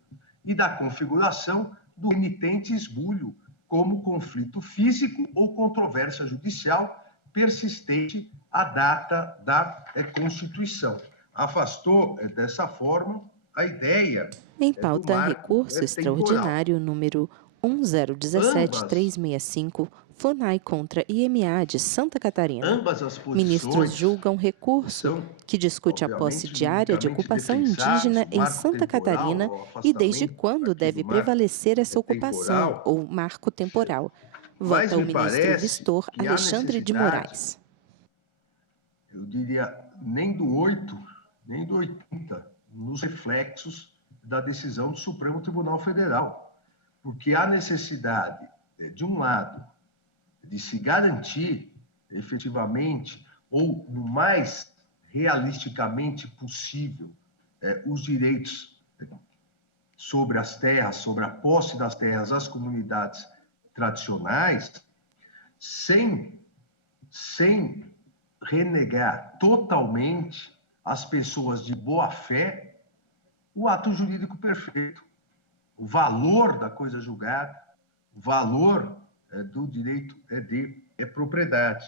e da configuração do renitente esbulho como conflito físico ou controvérsia judicial persistente à data da Constituição. Afastou, dessa forma, a ideia... Em pauta, recurso extraordinário número 1017365, FUNAI contra IMA de Santa Catarina. Ministros julgam recurso que discute a posse diária de ocupação indígena em Santa Catarina e desde quando deve prevalecer essa ocupação ou marco temporal. Vota o ministro Vistor Alexandre de Moraes. Eu diria, nem do 8, nem do 80, nos reflexos da decisão do Supremo Tribunal Federal. Porque há necessidade, de um lado, de se garantir efetivamente, ou no mais realisticamente possível, os direitos sobre as terras, sobre a posse das terras às comunidades tradicionais, sem renegar totalmente às pessoas de boa fé o ato jurídico perfeito, o valor da coisa julgada, o valor do direito de propriedade.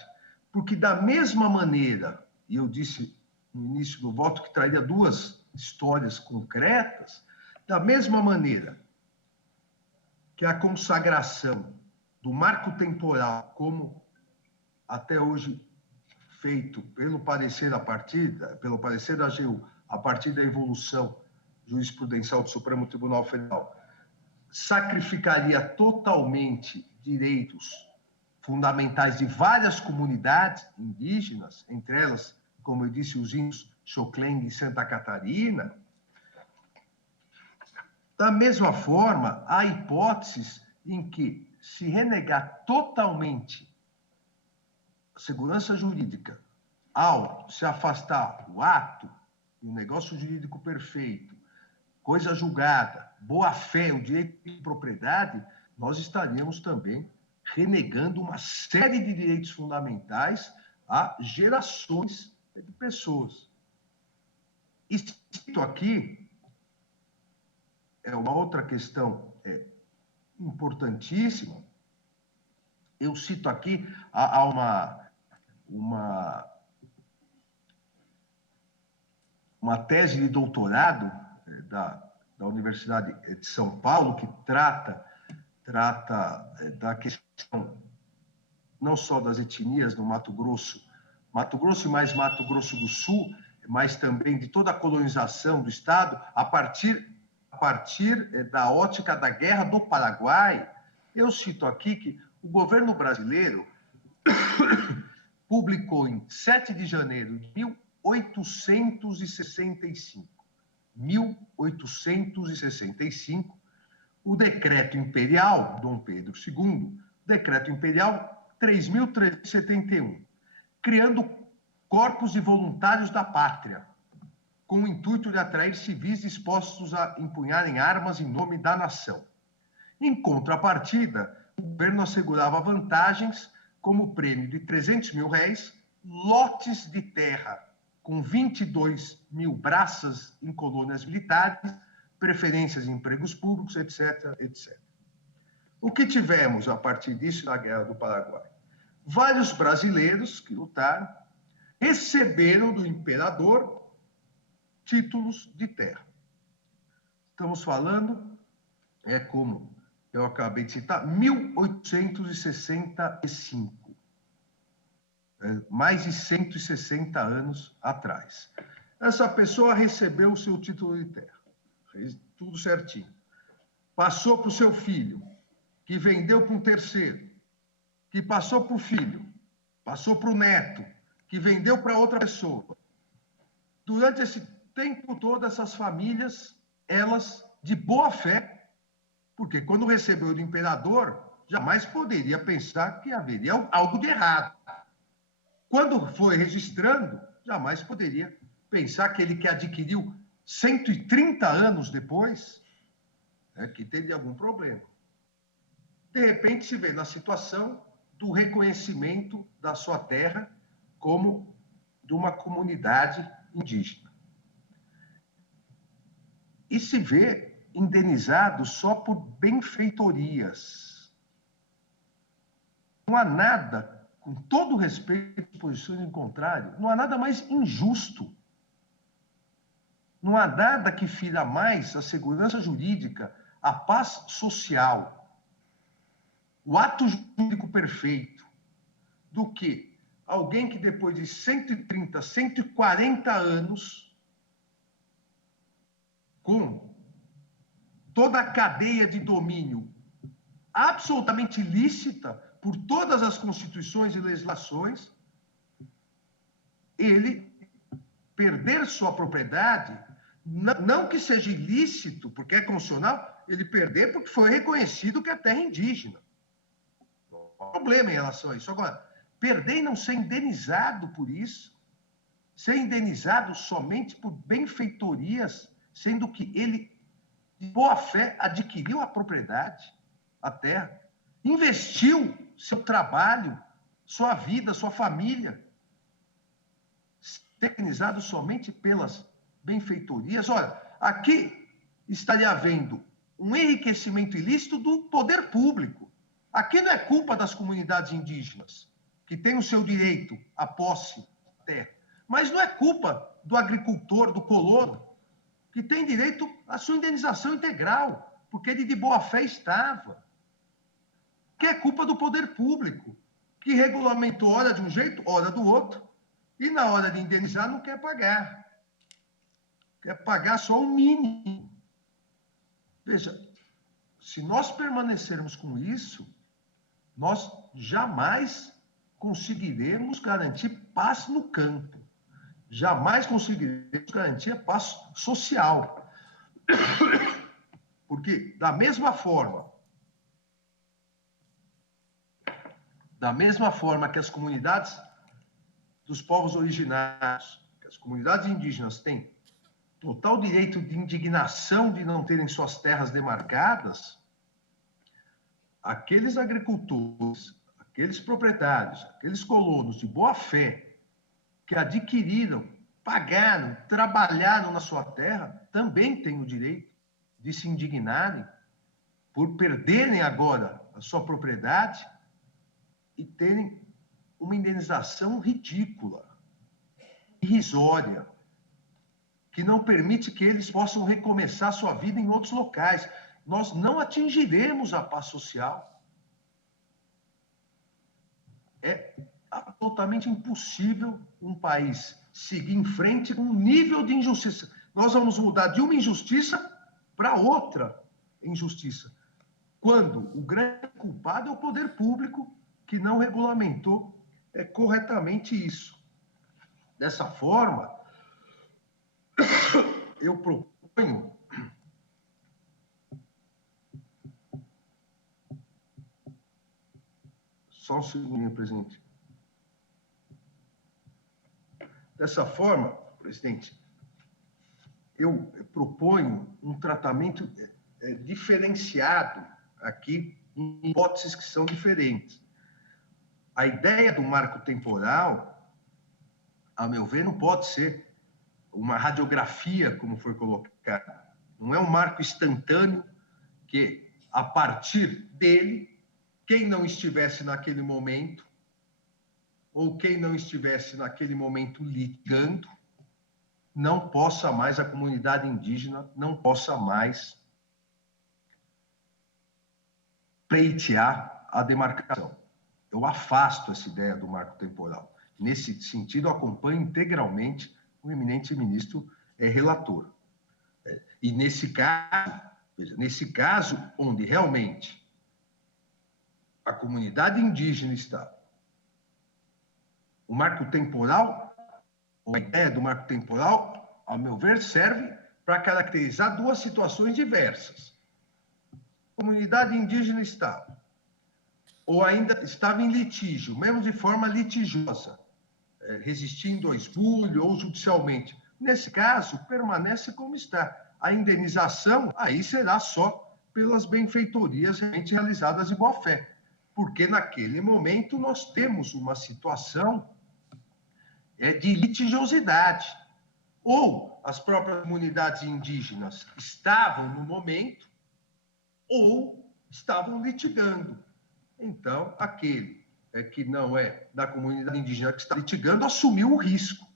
Porque da mesma maneira, e eu disse no início do voto que traria duas histórias concretas, da mesma maneira que a consagração do marco temporal, como até hoje feito pelo parecer da AGU, a partir da evolução jurisprudencial do Supremo Tribunal Federal, sacrificaria totalmente direitos fundamentais de várias comunidades indígenas, entre elas, como eu disse, os índios Xoclengue e Santa Catarina, Da mesma forma, há hipóteses em que, se renegar totalmente a segurança jurídica ao se afastar o ato, o negócio jurídico perfeito, coisa julgada, boa-fé, o direito de propriedade, nós estaríamos também renegando uma série de direitos fundamentais a gerações de pessoas. E cito aqui, é uma outra questão importantíssima, eu cito aqui uma tese de doutorado da Universidade de São Paulo, que trata da questão não só das etnias no Mato Grosso e mais Mato Grosso do Sul, mas também de toda a colonização do Estado, a partir da ótica da Guerra do Paraguai. Eu cito aqui que o governo brasileiro publicou em 7 de janeiro de 1865, o decreto imperial, Dom Pedro II, decreto imperial 3.371, criando corpos de voluntários da pátria, com o intuito de atrair civis dispostos a empunharem armas em nome da nação. Em contrapartida, o governo assegurava vantagens como prêmio de R$300 mil, lotes de terra com 22 mil braças em colônias militares, preferências em empregos públicos, etc., etc. O que tivemos a partir disso na Guerra do Paraguai? Vários brasileiros que lutaram receberam do imperador títulos de terra. Estamos falando, como eu acabei de citar, 1865. Mais de 160 anos atrás. Essa pessoa recebeu o seu título de terra, fez tudo certinho. Passou para o seu filho, que vendeu para um terceiro, que passou para o filho, passou para o neto, que vendeu para outra pessoa. Durante esse tempo todo, essas famílias, elas, de boa fé, porque quando recebeu do imperador, jamais poderia pensar que haveria algo de errado. Quando foi registrando, jamais poderia pensar que ele que adquiriu 130 anos depois, que teria algum problema. De repente, se vê na situação do reconhecimento da sua terra como de uma comunidade indígena. E se vê indenizado só por benfeitorias. Não há nada, com todo o respeito às posições em contrário, não há nada mais injusto. Não há nada que fira mais a segurança jurídica, a paz social, o ato jurídico perfeito, do que alguém que depois de 130, 140 anos, com toda a cadeia de domínio absolutamente ilícita por todas as constituições e legislações, ele perder sua propriedade, não que seja ilícito, porque é constitucional, ele perder porque foi reconhecido que é terra indígena. Não há problema em relação a isso. Agora, perder e não ser indenizado por isso, ser indenizado somente por benfeitorias, sendo que ele, de boa fé, adquiriu a propriedade, a terra, investiu seu trabalho, sua vida, sua família, indenizado somente pelas benfeitorias. Olha, aqui estaria havendo um enriquecimento ilícito do poder público. Aqui não é culpa das comunidades indígenas, que têm o seu direito à posse da terra, mas não é culpa do agricultor, do colono, que tem direito à sua indenização integral, porque ele de boa fé estava. Que é culpa do poder público, que regulamentou hora de um jeito, hora do outro, e na hora de indenizar não quer pagar. Quer pagar só o mínimo. Veja, se nós permanecermos com isso, nós jamais conseguiremos garantir paz no campo. Jamais conseguiremos garantir a paz social. Porque, da mesma forma que as comunidades dos povos originários, que as comunidades indígenas têm total direito de indignação de não terem suas terras demarcadas, aqueles agricultores, aqueles proprietários, aqueles colonos de boa fé que adquiriram, pagaram, trabalharam na sua terra, também têm o direito de se indignarem por perderem agora a sua propriedade e terem uma indenização ridícula, irrisória, que não permite que eles possam recomeçar sua vida em outros locais. Nós não atingiremos a paz social. É absolutamente impossível um país seguir em frente com um nível de injustiça. Nós vamos mudar de uma injustiça para outra injustiça, quando o grande culpado é o poder público que não regulamentou corretamente isso. Dessa forma, eu proponho só um segundinho, presidente. Dessa forma, presidente, eu proponho um tratamento diferenciado aqui, em hipóteses que são diferentes. A ideia do marco temporal, a meu ver, não pode ser uma radiografia, como foi colocado. Não é um marco instantâneo que, a partir dele, quem não estivesse naquele momento, ou quem não estivesse naquele momento litigando, não possa mais, a comunidade indígena não possa mais pleitear a demarcação. Eu afasto essa ideia do marco temporal. Nesse sentido, acompanho integralmente o eminente ministro relator. E nesse caso, veja, nesse caso onde realmente a comunidade indígena está, o marco temporal, ou a ideia do marco temporal, ao meu ver, serve para caracterizar duas situações diversas. A comunidade indígena estava, ou ainda estava em litígio, mesmo de forma litigiosa, resistindo ao esbulho ou judicialmente. Nesse caso, permanece como está. A indenização aí será só pelas benfeitorias realmente realizadas de boa-fé, porque naquele momento nós temos uma situação de litigiosidade. Ou as próprias comunidades indígenas estavam no momento, ou estavam litigando. Então, aquele que não é da comunidade indígena que está litigando assumiu o risco.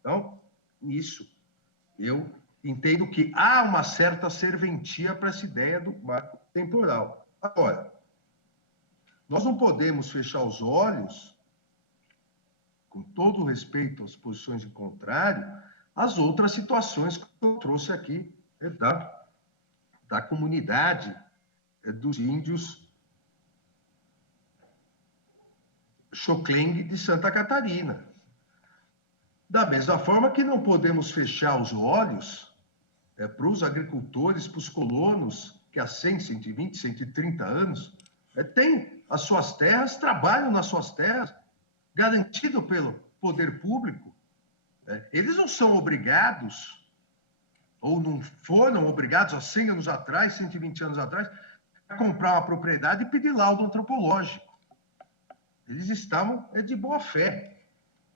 Então, nisso, eu entendo que há uma certa serventia para essa ideia do marco temporal. Agora, nós não podemos fechar os olhos, com todo o respeito às posições em contrário, às outras situações que eu trouxe aqui da comunidade dos índios Xoclengue de Santa Catarina. Da mesma forma que não podemos fechar os olhos para os agricultores, para os colonos, que há 100, 120, 130 anos têm as suas terras, trabalham nas suas terras, garantido pelo poder público. Eles não são obrigados, ou não foram obrigados há 100 anos atrás, 120 anos atrás, a comprar uma propriedade e pedir laudo antropológico. Eles estavam de boa fé.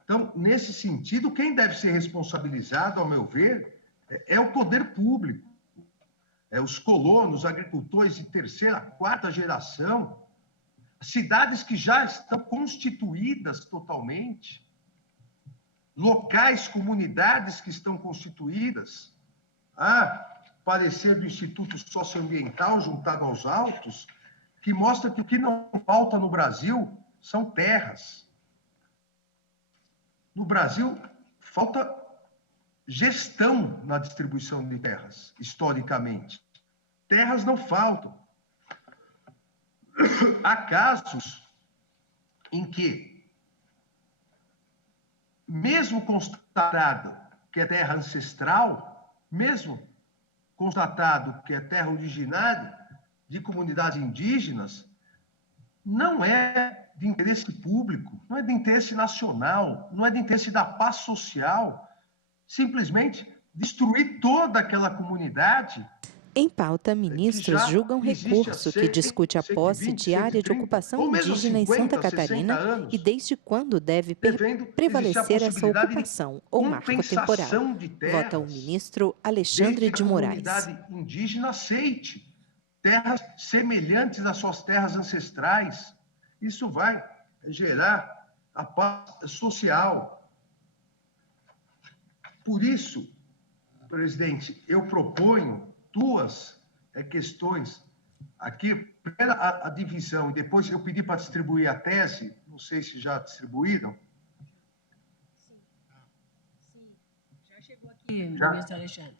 Então, nesse sentido, quem deve ser responsabilizado, ao meu ver, é o poder público. Os colonos, os agricultores de terceira, quarta geração, cidades que já estão constituídas totalmente, locais, comunidades que estão constituídas, parecer do Instituto Socioambiental juntado aos autos, que mostra que o que não falta no Brasil são terras. No Brasil, falta gestão na distribuição de terras, historicamente. Terras não faltam. Há casos em que, mesmo constatado que é terra ancestral, mesmo constatado que é terra originária de comunidades indígenas, não é de interesse público, não é de interesse nacional, não é de interesse da paz social, simplesmente destruir toda aquela comunidade. Em pauta, ministros julgam recurso que discute a posse de área de ocupação indígena em Santa Catarina e desde quando deve prevalecer essa ocupação ou marco temporal. Vota o ministro Alexandre de Moraes. Desde que a comunidade indígena aceite terras semelhantes às suas terras ancestrais. Isso vai gerar a paz social. Por isso, presidente, eu proponho duas questões aqui. Primeiro, a divisão, e depois eu pedi para distribuir a tese, não sei se já distribuíram. Sim, já chegou aqui, ministro Alexandre.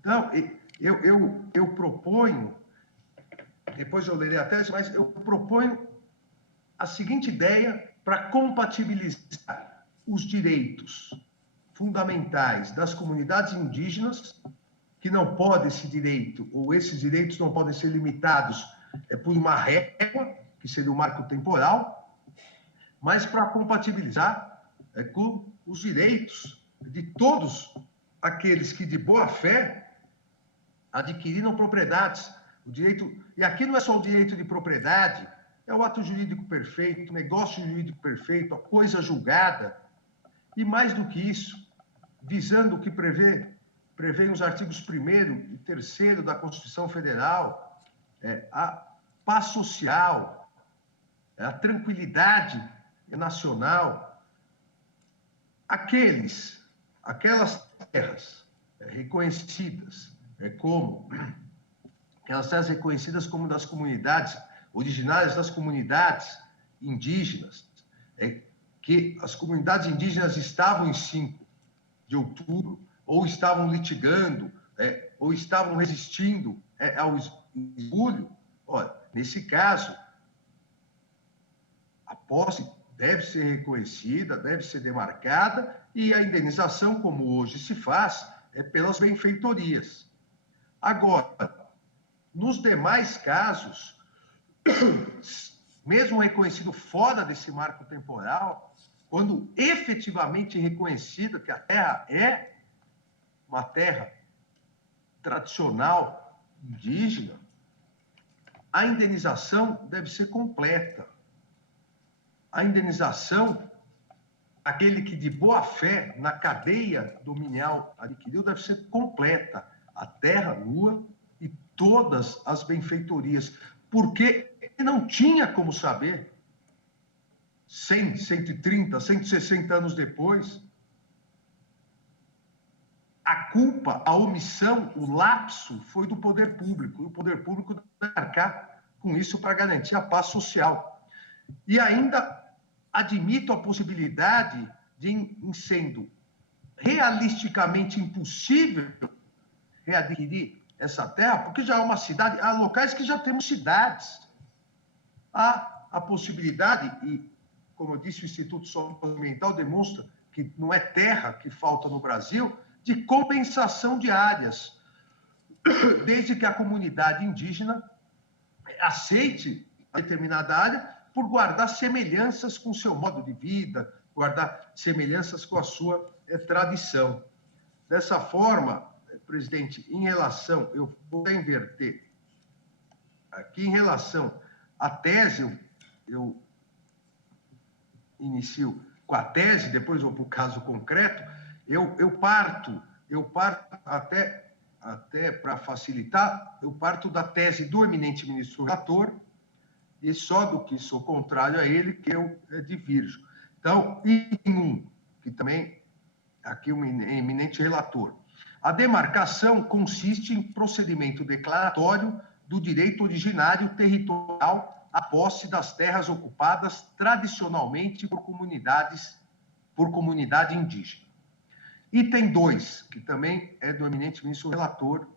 Então, eu proponho, depois eu lerei a tese, mas eu proponho a seguinte ideia para compatibilizar os direitos fundamentais das comunidades indígenas, que não pode esse direito, ou esses direitos não podem ser limitados por uma régua, que seria o marco temporal, mas para compatibilizar com os direitos de todos aqueles que, de boa fé, adquiriram propriedades. O direito, e aqui não é só o direito de propriedade, é o ato jurídico perfeito, o negócio jurídico perfeito, a coisa julgada, e mais do que isso, visando o que prevê os artigos 1º e 3º da Constituição Federal, a paz social, a tranquilidade nacional, aquelas terras reconhecidas como das comunidades originárias das comunidades indígenas, que as comunidades indígenas estavam em 5 de outubro, ou estavam litigando, ou estavam resistindo ao esbulho. Olha, nesse caso, a posse deve ser reconhecida, deve ser demarcada, e a indenização, como hoje se faz, é pelas benfeitorias. Agora, nos demais casos, mesmo reconhecido fora desse marco temporal, quando efetivamente reconhecida que a terra é uma terra tradicional indígena, a indenização deve ser completa. A indenização, aquele que de boa fé na cadeia dominial adquiriu, deve ser completa. A terra nua e todas as benfeitorias, porque não tinha como saber, 100, 130, 160 anos depois, a culpa, a omissão, o lapso foi do poder público, e o poder público deve marcar com isso para garantir a paz social. E ainda admito a possibilidade de, em sendo realisticamente impossível readquirir essa terra, porque já é uma cidade, há locais que já temos cidades. Há a possibilidade, e como eu disse, o Instituto Socioambiental demonstra que não é terra que falta no Brasil, de compensação de áreas, desde que a comunidade indígena aceite a determinada área por guardar semelhanças com o seu modo de vida, guardar semelhanças com a sua tradição. Dessa forma, presidente, em relação, eu vou inverter, aqui em relação à tese, eu inicio com a tese, depois vou para o caso concreto, eu parto até para facilitar, eu parto da tese do eminente ministro relator, e só do que sou contrário a ele que eu divirjo. Então, item 1, que também aqui o eminente relator. A demarcação consiste em procedimento declaratório do direito originário territorial à posse das terras ocupadas tradicionalmente por comunidade indígena. Item 2, que também é do eminente ministro relator.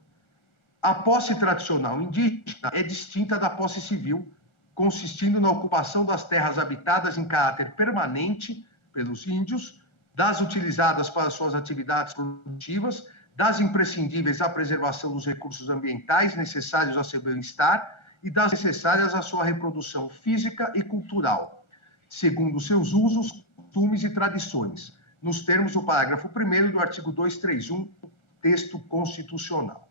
A posse tradicional indígena é distinta da posse civil, consistindo na ocupação das terras habitadas em caráter permanente pelos índios, das utilizadas para suas atividades produtivas, das imprescindíveis à preservação dos recursos ambientais necessários ao seu bem-estar e das necessárias à sua reprodução física e cultural, segundo seus usos, costumes e tradições, nos termos do parágrafo 1º do artigo 231 do texto constitucional.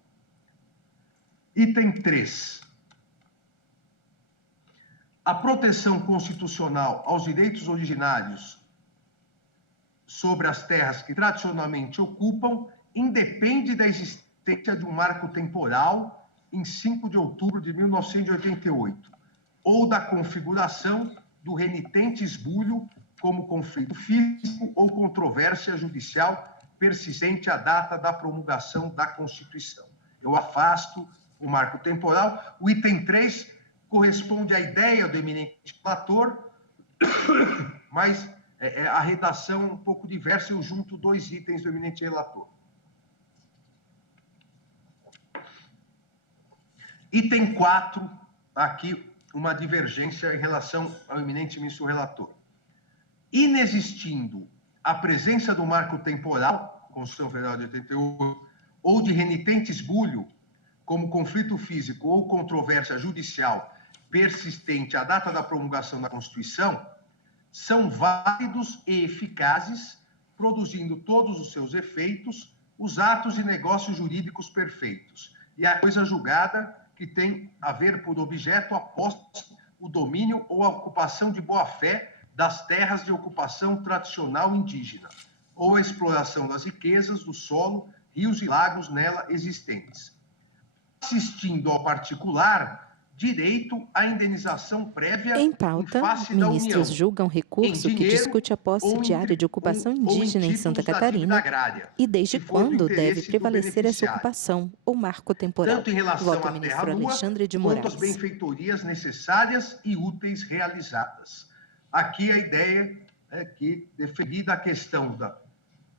Item 3. A proteção constitucional aos direitos originários sobre as terras que tradicionalmente ocupam independe da existência de um marco temporal em 5 de outubro de 1988, ou da configuração do renitente esbulho como conflito físico ou controvérsia judicial persistente à data da promulgação da Constituição. Eu afasto o marco temporal. O item 3 corresponde à ideia do eminente relator, mas a redação é um pouco diversa, eu junto 2 itens do eminente relator. Item 4, aqui uma divergência em relação ao eminente ministro relator. Inexistindo a presença do marco temporal, Constituição Federal de 88, ou de renitente esbulho, como conflito físico ou controvérsia judicial persistente à data da promulgação da Constituição, são válidos e eficazes, produzindo todos os seus efeitos, os atos e negócios jurídicos perfeitos, e a coisa julgada que tem a ver por objeto a posse, o domínio ou a ocupação de boa-fé das terras de ocupação tradicional indígena, ou a exploração das riquezas do solo, rios e lagos nela existentes. Assistindo ao particular, direito à indenização prévia em pauta, ministros julgam recurso que discute a posse de área de ocupação indígena em Santa Catarina e desde quando deve prevalecer essa ocupação ou marco temporal. Tanto em relação Voto à ministro terra-lua, Alexandre de quanto Moraes. às benfeitorias necessárias e úteis realizadas. Aqui a ideia é que, defendida a questão da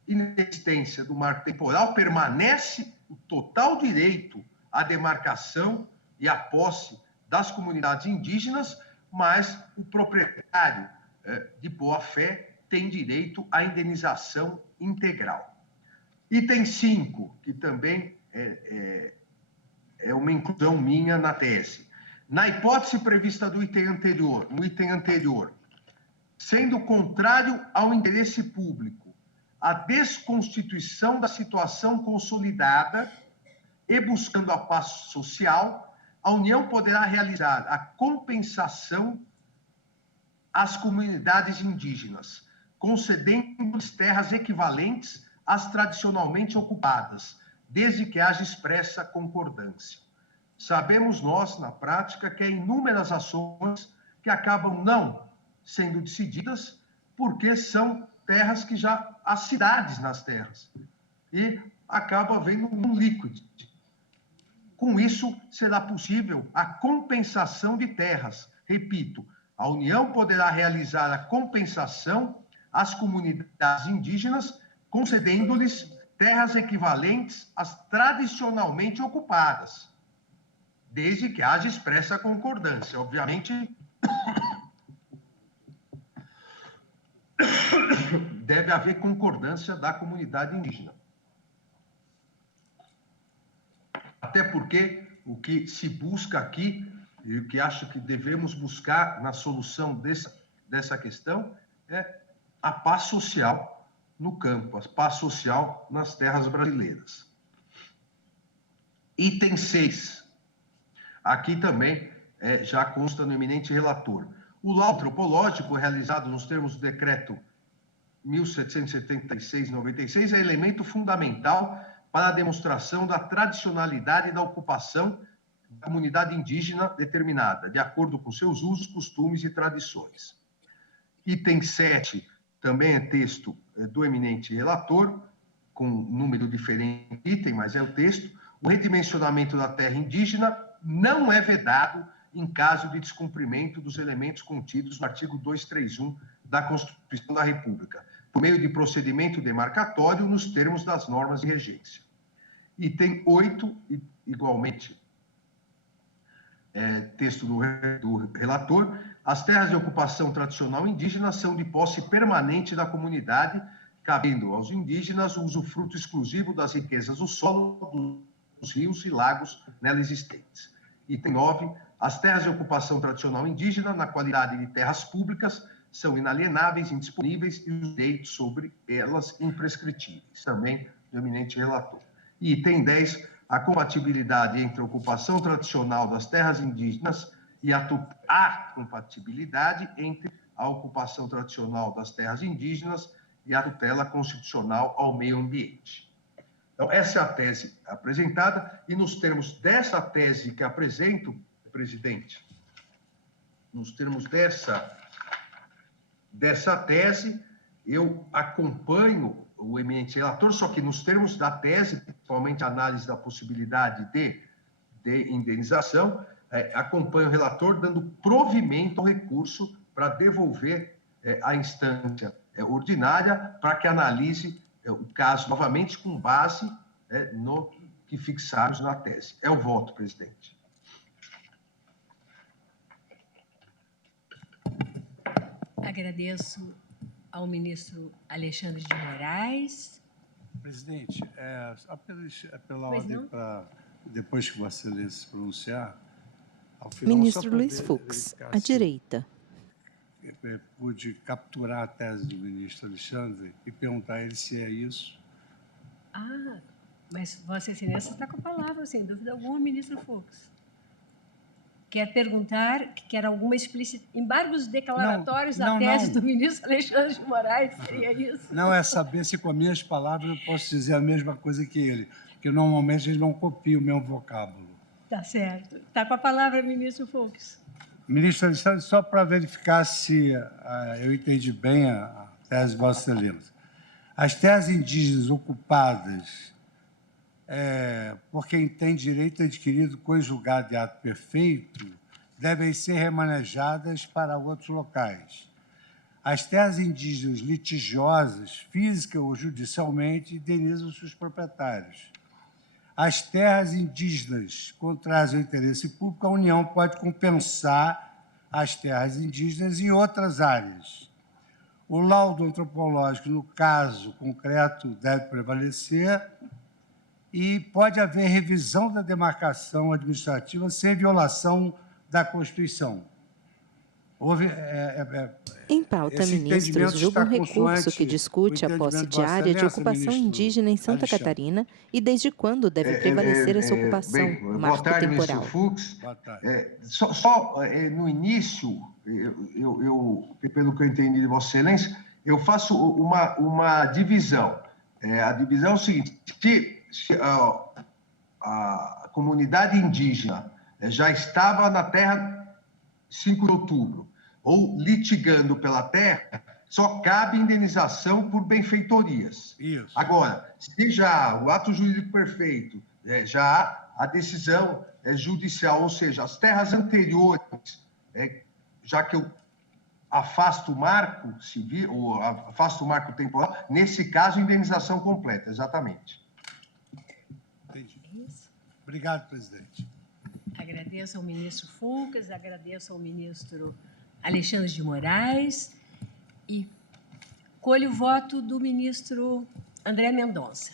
inexistência do marco temporal, permanece o total direito à demarcação e à posse das comunidades indígenas, mas o proprietário de boa-fé tem direito à indenização integral. Item 5, que também é uma inclusão minha na tese. Na hipótese prevista no item anterior, sendo contrário ao interesse público, a desconstituição da situação consolidada e buscando a paz social, a União poderá realizar a compensação às comunidades indígenas, concedendo-lhes terras equivalentes às tradicionalmente ocupadas, desde que haja expressa concordância. Sabemos nós, na prática, que há inúmeras ações que acabam não sendo decididas porque são terras que já há cidades nas terras e acaba havendo um líquido. Com isso, será possível a compensação de terras. Repito, a União poderá realizar a compensação às comunidades indígenas, concedendo-lhes terras equivalentes às tradicionalmente ocupadas, desde que haja expressa concordância. Obviamente, deve haver concordância da comunidade indígena. Até porque o que se busca aqui, e o que acho que devemos buscar na solução dessa questão, é a paz social no campo, a paz social nas terras brasileiras. Item 6. Aqui também já consta no eminente relator. O laudo antropológico realizado nos termos do decreto 1776/96 é elemento fundamental para a demonstração da tradicionalidade da ocupação da comunidade indígena determinada, de acordo com seus usos, costumes e tradições. Item 7 também é texto do eminente relator, com número diferente item, mas é o texto. O redimensionamento da terra indígena não é vedado em caso de descumprimento dos elementos contidos no artigo 231 da Constituição da República, por meio de procedimento demarcatório nos termos das normas de regência. Item 8, igualmente, texto do relator, as terras de ocupação tradicional indígena são de posse permanente da comunidade, cabendo aos indígenas o usufruto exclusivo das riquezas do solo, dos rios e lagos nela existentes. Item 9. As terras de ocupação tradicional indígena, na qualidade de terras públicas, são inalienáveis, indisponíveis e os direitos sobre elas imprescritíveis. Também do eminente relator. E item 10. A compatibilidade entre a ocupação tradicional das terras indígenas e a compatibilidade entre a ocupação tradicional das terras indígenas e a tutela constitucional ao meio ambiente. Então, essa é a tese apresentada, e nos termos dessa tese que apresento, presidente, nos termos dessa tese, eu acompanho o eminente relator, só que nos termos da tese, principalmente a análise da possibilidade de indenização, acompanho o relator dando provimento ao recurso para devolver à instância ordinária para que analise o caso novamente com base no que fixarmos na tese. É o voto, presidente. Agradeço ao ministro Alexandre de Moraes. Presidente, só pela ordem para, depois que Vossa Excelência se pronunciar, ao final, ministro Luiz Fux, à direita. Pude capturar a tese do ministro Alexandre e perguntar a ele se é isso. Mas Vossa Excelência está com a palavra, sem dúvida alguma, ministro Fux. Quer perguntar, quer alguma embargos declaratórios da tese do ministro Alexandre de Moraes, seria isso? Não, é saber se com as minhas palavras eu posso dizer a mesma coisa que ele, porque normalmente ele não copia o meu vocábulo. Tá certo. Está com a palavra, ministro Fux. Ministro Alexandre, só para verificar se eu entendi bem a tese de Vossa Excelência. As terras indígenas ocupadas por quem tem direito adquirido conjugado de ato perfeito devem ser remanejadas para outros locais. As terras indígenas litigiosas, física ou judicialmente, indenizam seus proprietários. As terras indígenas contrárias ao interesse público, a União pode compensar as terras indígenas em outras áreas. O laudo antropológico, no caso concreto, deve prevalecer e pode haver revisão da demarcação administrativa sem violação da Constituição. Em pauta, ministros julgam recurso que discute a posse diária de ocupação indígena em Santa Catarina e desde quando deve prevalecer essa ocupação, marco boa tarde, temporal. Ministro Fux. No início, pelo que eu entendi de Vossa Excelência, eu faço uma divisão. A divisão é o seguinte: se a comunidade indígena já estava na terra 5 de outubro, ou litigando pela terra, só cabe indenização por benfeitorias. Isso. Agora, se já o ato jurídico perfeito, já a decisão judicial, ou seja, as terras anteriores, já que eu afasto o marco civil, ou afasto o marco temporal, nesse caso, indenização completa, exatamente. Entendi. Obrigado, presidente. Agradeço ao ministro Fux, agradeço ao ministro Alexandre de Moraes e colho o voto do ministro André Mendonça.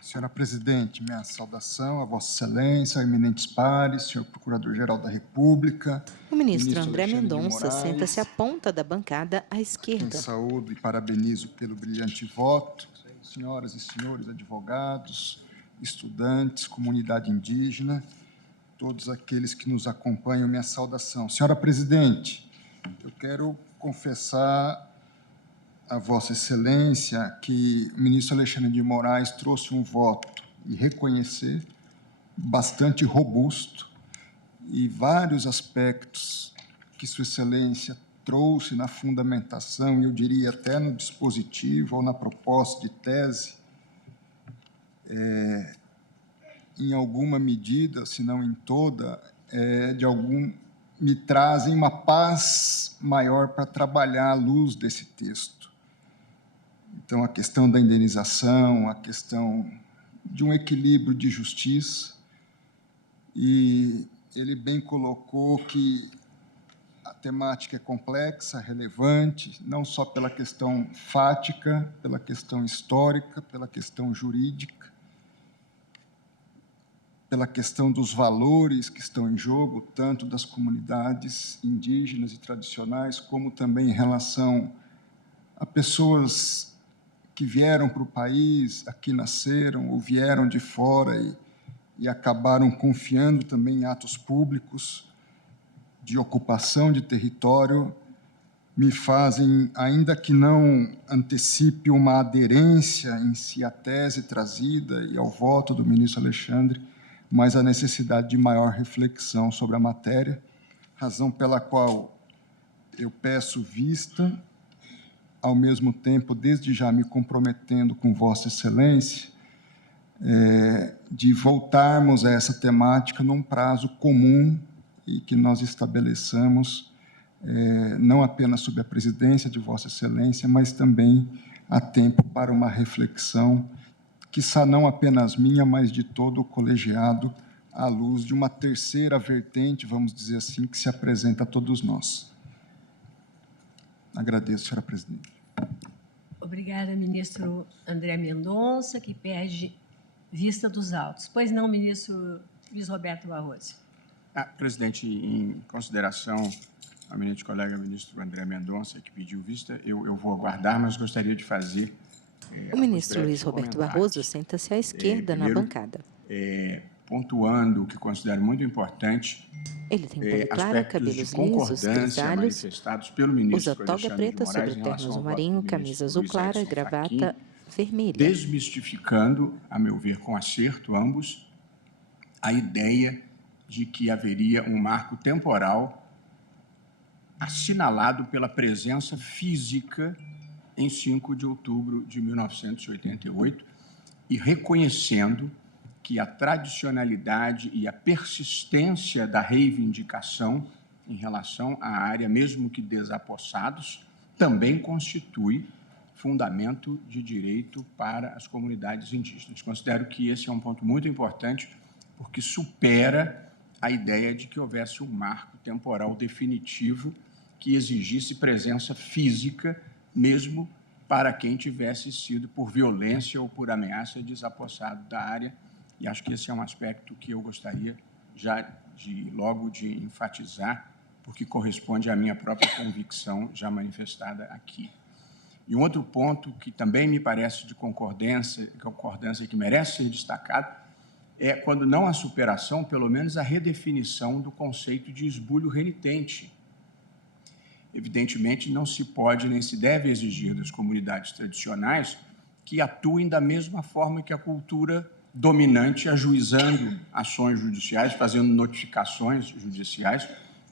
Senhora presidente, minha saudação a Vossa Excelência, eminentes pares, senhor Procurador-Geral da República. O ministro André Mendonça senta-se à ponta da bancada à esquerda. Saúdo e parabenizo pelo brilhante voto. Senhoras e senhores advogados, estudantes, comunidade indígena, todos aqueles que nos acompanham, minha saudação. Senhora presidente, eu quero confessar a Vossa Excelência que o ministro Alexandre de Moraes trouxe um voto e reconhecer bastante robusto e vários aspectos que Sua Excelência trouxe na fundamentação, e eu diria até no dispositivo ou na proposta de tese, em alguma medida, se não em toda, me trazem uma paz maior para trabalhar à luz desse texto. Então, a questão da indenização, a questão de um equilíbrio de justiça, e ele bem colocou que temática é complexa, relevante, não só pela questão fática, pela questão histórica, pela questão jurídica, pela questão dos valores que estão em jogo, tanto das comunidades indígenas e tradicionais, como também em relação a pessoas que vieram para o país, aqui nasceram ou vieram de fora e acabaram confiando também em atos públicos de ocupação de território, me fazem, ainda que não antecipe uma aderência em si à tese trazida e ao voto do ministro Alexandre, mas a necessidade de maior reflexão sobre a matéria, razão pela qual eu peço vista, ao mesmo tempo, desde já me comprometendo com Vossa Excelência, de voltarmos a essa temática num prazo comum e que nós estabeleçamos, não apenas sob a presidência de Vossa Excelência, mas também a tempo para uma reflexão, quiçá não apenas minha, mas de todo o colegiado, à luz de uma terceira vertente, vamos dizer assim, que se apresenta a todos nós. Agradeço, senhora presidente. Obrigada, ministro André Mendonça, que pede vista dos autos. Pois não, ministro Luiz Roberto Barroso. Presidente, em consideração ao eminente colega ministro André Mendonça, que pediu vista, eu vou aguardar, mas gostaria de fazer... O ministro Luiz Roberto Barroso senta-se à esquerda na bancada. Pontuando o que considero muito importante, ele tem pele clara, cabelos lisos, grisalhos, usa toga preta sobre terno azul marinho, camisa azul clara, gravata vermelha. Desmistificando, a meu ver, com acerto, ambos, a ideia de que haveria um marco temporal assinalado pela presença física em 5 de outubro de 1988 e reconhecendo que a tradicionalidade e a persistência da reivindicação em relação à área, mesmo que desapossados, também constitui fundamento de direito para as comunidades indígenas. Considero que esse é um ponto muito importante, porque supera a ideia de que houvesse um marco temporal definitivo que exigisse presença física, mesmo para quem tivesse sido, por violência ou por ameaça, desapossado da área. E acho que esse é um aspecto que eu gostaria já logo de enfatizar, porque corresponde à minha própria convicção já manifestada aqui. E um outro ponto que também me parece de concordância e que merece ser destacado é, quando não a superação, pelo menos a redefinição do conceito de esbulho renitente. Evidentemente, não se pode nem se deve exigir das comunidades tradicionais que atuem da mesma forma que a cultura dominante, ajuizando ações judiciais, fazendo notificações judiciais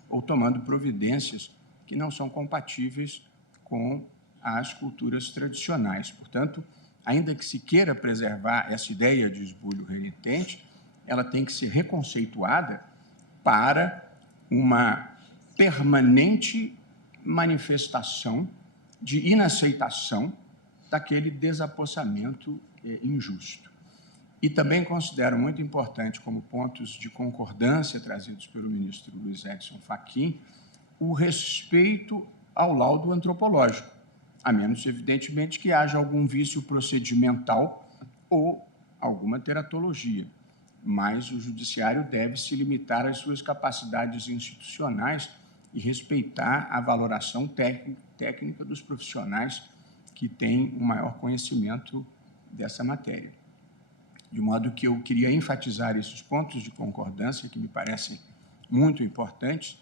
ou tomando providências que não são compatíveis com as culturas tradicionais. Portanto, ainda que se queira preservar essa ideia de esbulho renitente, ela tem que ser reconceituada para uma permanente manifestação de inaceitação daquele desapossamento injusto. E também considero muito importante, como pontos de concordância trazidos pelo ministro Luiz Edson Fachin, o respeito ao laudo antropológico, a menos, evidentemente, que haja algum vício procedimental ou alguma teratologia. Mas o judiciário deve se limitar às suas capacidades institucionais e respeitar a valoração técnica dos profissionais que têm um maior conhecimento dessa matéria. De modo que eu queria enfatizar esses pontos de concordância que me parecem muito importantes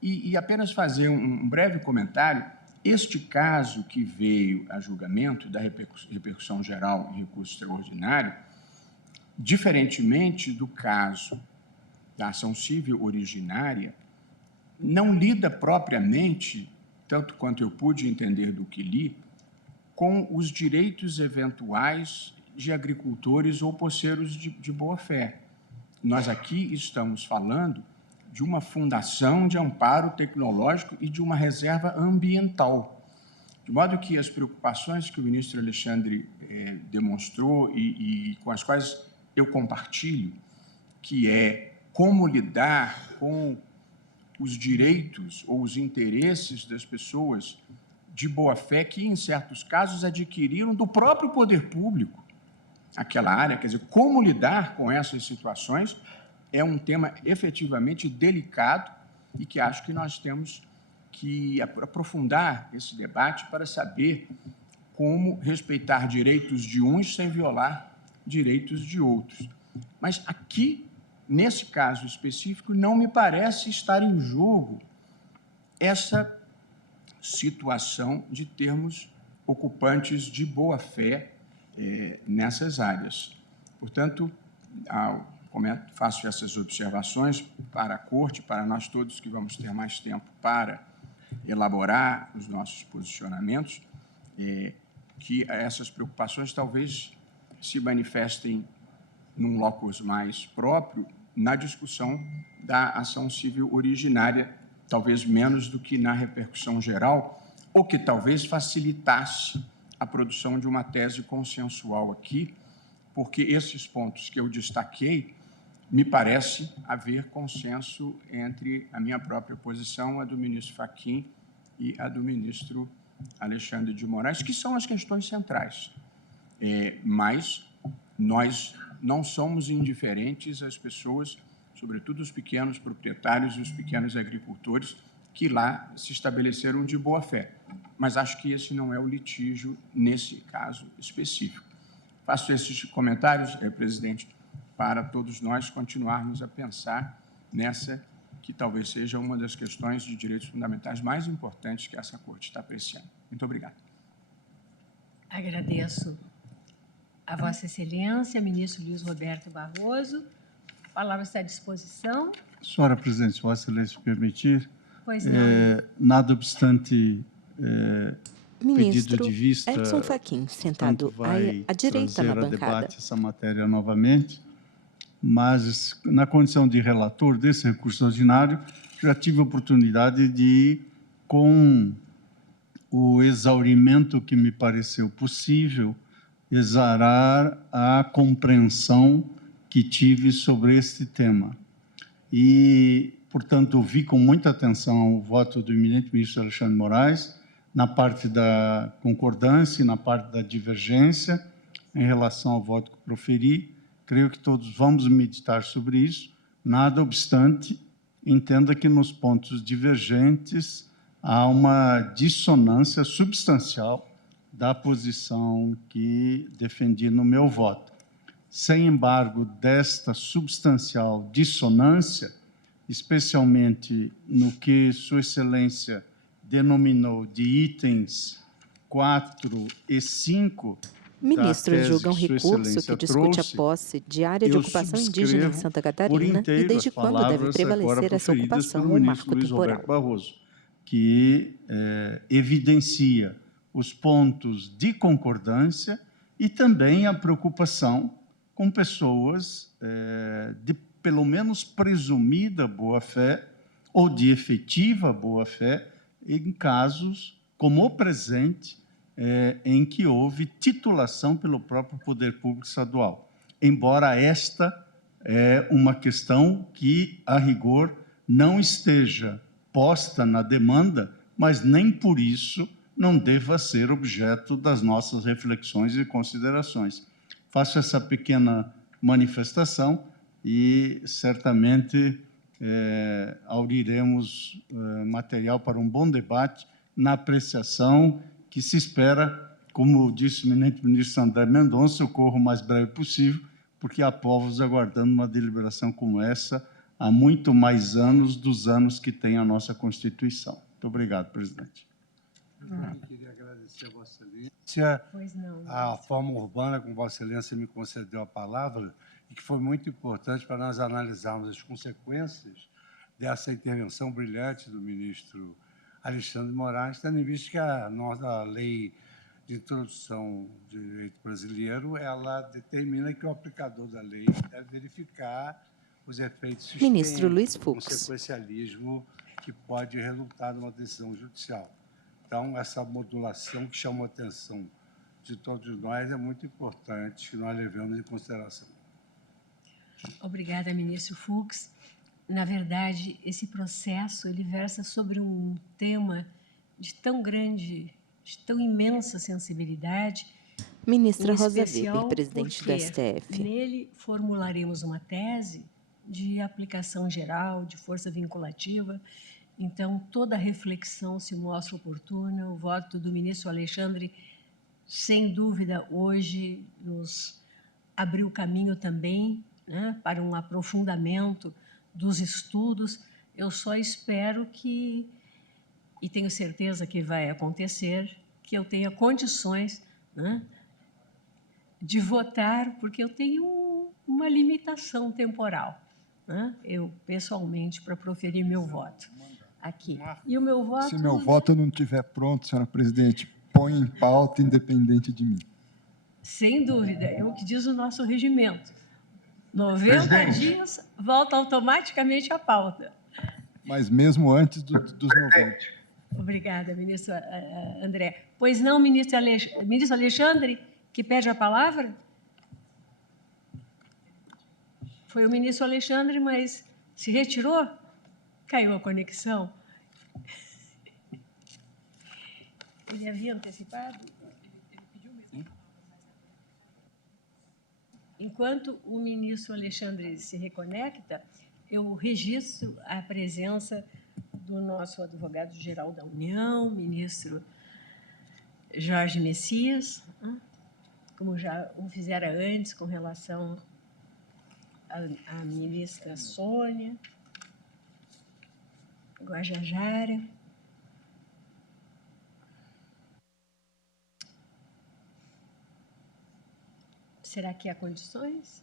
e apenas fazer um breve comentário. Este caso que veio a julgamento da repercussão geral em recurso extraordinário, diferentemente do caso da ação civil originária, não lida propriamente, tanto quanto eu pude entender do que li, com os direitos eventuais de agricultores ou poceiros de boa-fé. Nós aqui estamos falando de uma fundação de amparo tecnológico e de uma reserva ambiental. De modo que as preocupações que o ministro Alexandre demonstrou e com as quais eu compartilho, que é como lidar com os direitos ou os interesses das pessoas de boa-fé que, em certos casos, adquiriram do próprio poder público aquela área. Quer dizer, como lidar com essas situações é um tema efetivamente delicado e que acho que nós temos que aprofundar esse debate para saber como respeitar direitos de uns sem violar direitos de outros. Mas aqui, nesse caso específico, não me parece estar em jogo essa situação de termos ocupantes de boa-fé nessas áreas. Portanto, faço essas observações para a Corte, para nós todos que vamos ter mais tempo para elaborar os nossos posicionamentos, que essas preocupações talvez se manifestem num locus mais próprio na discussão da ação civil originária, talvez menos do que na repercussão geral, ou que talvez facilitasse a produção de uma tese consensual aqui, porque esses pontos que eu destaquei, me parece haver consenso entre a minha própria posição, a do ministro Fachin e a do ministro Alexandre de Moraes, que são as questões centrais. Mas nós não somos indiferentes às pessoas, sobretudo os pequenos proprietários e os pequenos agricultores, que lá se estabeleceram de boa-fé. Mas acho que esse não é o litígio nesse caso específico. Faço esses comentários, presidente, para todos nós continuarmos a pensar nessa que talvez seja uma das questões de direitos fundamentais mais importantes que essa Corte está apreciando. Muito obrigado. Agradeço a Vossa Excelência, ministro Luiz Roberto Barroso. A palavra está à disposição. Senhora Presidente, se Vossa Excelência permitir, pois não. Nada obstante Ministro pedido de vista, Edson Fachin, sentado à direita na bancada. Debate essa matéria novamente, mas na condição de relator desse recurso ordinário, já tive a oportunidade de, com o exaurimento que me pareceu possível, exarar a compreensão que tive sobre este tema. E, portanto, ouvi com muita atenção o voto do eminente ministro Alexandre de Moraes, na parte da concordância e na parte da divergência, em relação ao voto que proferi. Creio que todos vamos meditar sobre isso. Nada obstante, entenda que nos pontos divergentes há uma dissonância substancial da posição que defendi no meu voto. Sem embargo, desta substancial dissonância, especialmente no que Sua Excelência denominou de itens 4 e 5, Ministros julgam recurso que discute a posse de área de ocupação indígena em Santa Catarina e desde quando deve prevalecer essa ocupação ou marco temporal. Barroso, que evidencia os pontos de concordância e também a preocupação com pessoas de, pelo menos, presumida boa-fé ou de efetiva boa-fé em casos como o presente, em que houve titulação pelo próprio poder público estadual. Embora esta é uma questão que, a rigor, não esteja posta na demanda, mas nem por isso não deva ser objeto das nossas reflexões e considerações. Faço essa pequena manifestação e, certamente, auriremos material para um bom debate na apreciação que se espera, como disse o eminente ministro André Mendonça, ocorra o mais breve possível, porque há povos aguardando uma deliberação como essa há muito mais anos dos anos que tem a nossa Constituição. Muito obrigado, presidente. Queria agradecer a Vossa Excelência a forma urbana como Vossa Excelência me concedeu a palavra e que foi muito importante para nós analisarmos as consequências dessa intervenção brilhante do ministro Alexandre de Moraes, tendo em vista que a nossa lei de introdução do direito brasileiro, ela determina que o aplicador da lei deve verificar os efeitos sistêmicos, ministro Luiz Fux, consequencialismo que pode resultar de uma decisão judicial. Então, essa modulação que chamou a atenção de todos nós é muito importante que nós levemos em consideração. Obrigada, ministro Fux. Na verdade, esse processo ele versa sobre um tema de tão grande, de tão imensa sensibilidade. Ministra Rosa Weber, presidente do STF. Nele formularemos uma tese de aplicação geral, de força vinculativa. Então, toda reflexão se mostra oportuna. O voto do ministro Alexandre, sem dúvida, hoje nos abriu caminho também, né, para um aprofundamento dos estudos. Eu só espero que, e tenho certeza que vai acontecer, que eu tenha condições, né, de votar, porque eu tenho uma limitação temporal, né, eu, pessoalmente, para proferir meu voto aqui. E o meu voto... Se meu voto não estiver pronto, senhora presidente, põe em pauta independente de mim. Sem dúvida, é o que diz o nosso regimento. 90 dias, volta automaticamente à pauta. Mas mesmo antes dos 90. Obrigada, ministro André. Pois não, ministro Alexandre, que pede a palavra? Foi o ministro Alexandre, mas se retirou? Caiu a conexão. Ele havia antecipado? Enquanto o ministro Alexandre se reconecta, eu registro a presença do nosso advogado-geral da União, ministro Jorge Messias, como já o fizera antes com relação à ministra Sônia Guajajara. Será que há condições?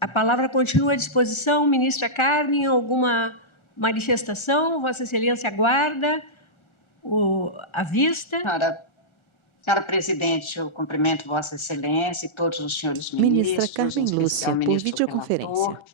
A palavra continua à disposição. Ministra Carmen, alguma manifestação? Vossa Excelência aguarda a vista. Senhora presidente, eu cumprimento Vossa Excelência e todos os senhores ministra ministros. Carmen Lúcia, por videoconferência. Relator.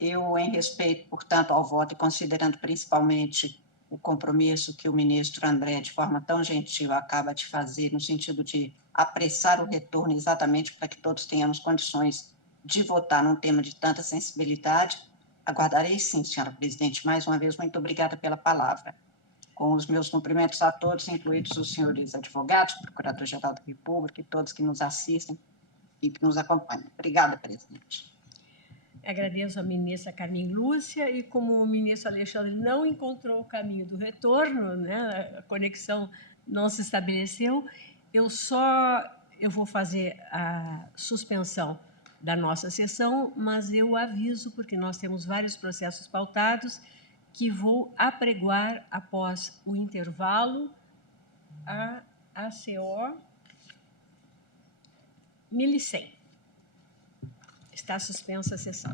Eu, em respeito, portanto, ao voto e considerando principalmente o compromisso que o ministro André, de forma tão gentil, acaba de fazer, no sentido de apressar o retorno exatamente para que todos tenhamos condições de votar num tema de tanta sensibilidade, aguardarei sim, senhora presidente. Mais uma vez, muito obrigada pela palavra. Com os meus cumprimentos a todos, incluídos os senhores advogados, Procurador-Geral da República e todos que nos assistem e que nos acompanham. Obrigada, presidente. Agradeço à ministra Carmen Lúcia, e como o ministro Alexandre não encontrou o caminho do retorno, né, a conexão não se estabeleceu, eu vou fazer a suspensão da nossa sessão, mas eu aviso, porque nós temos vários processos pautados, que vou apregoar, após o intervalo, a ACO 1100. Está suspensa a sessão.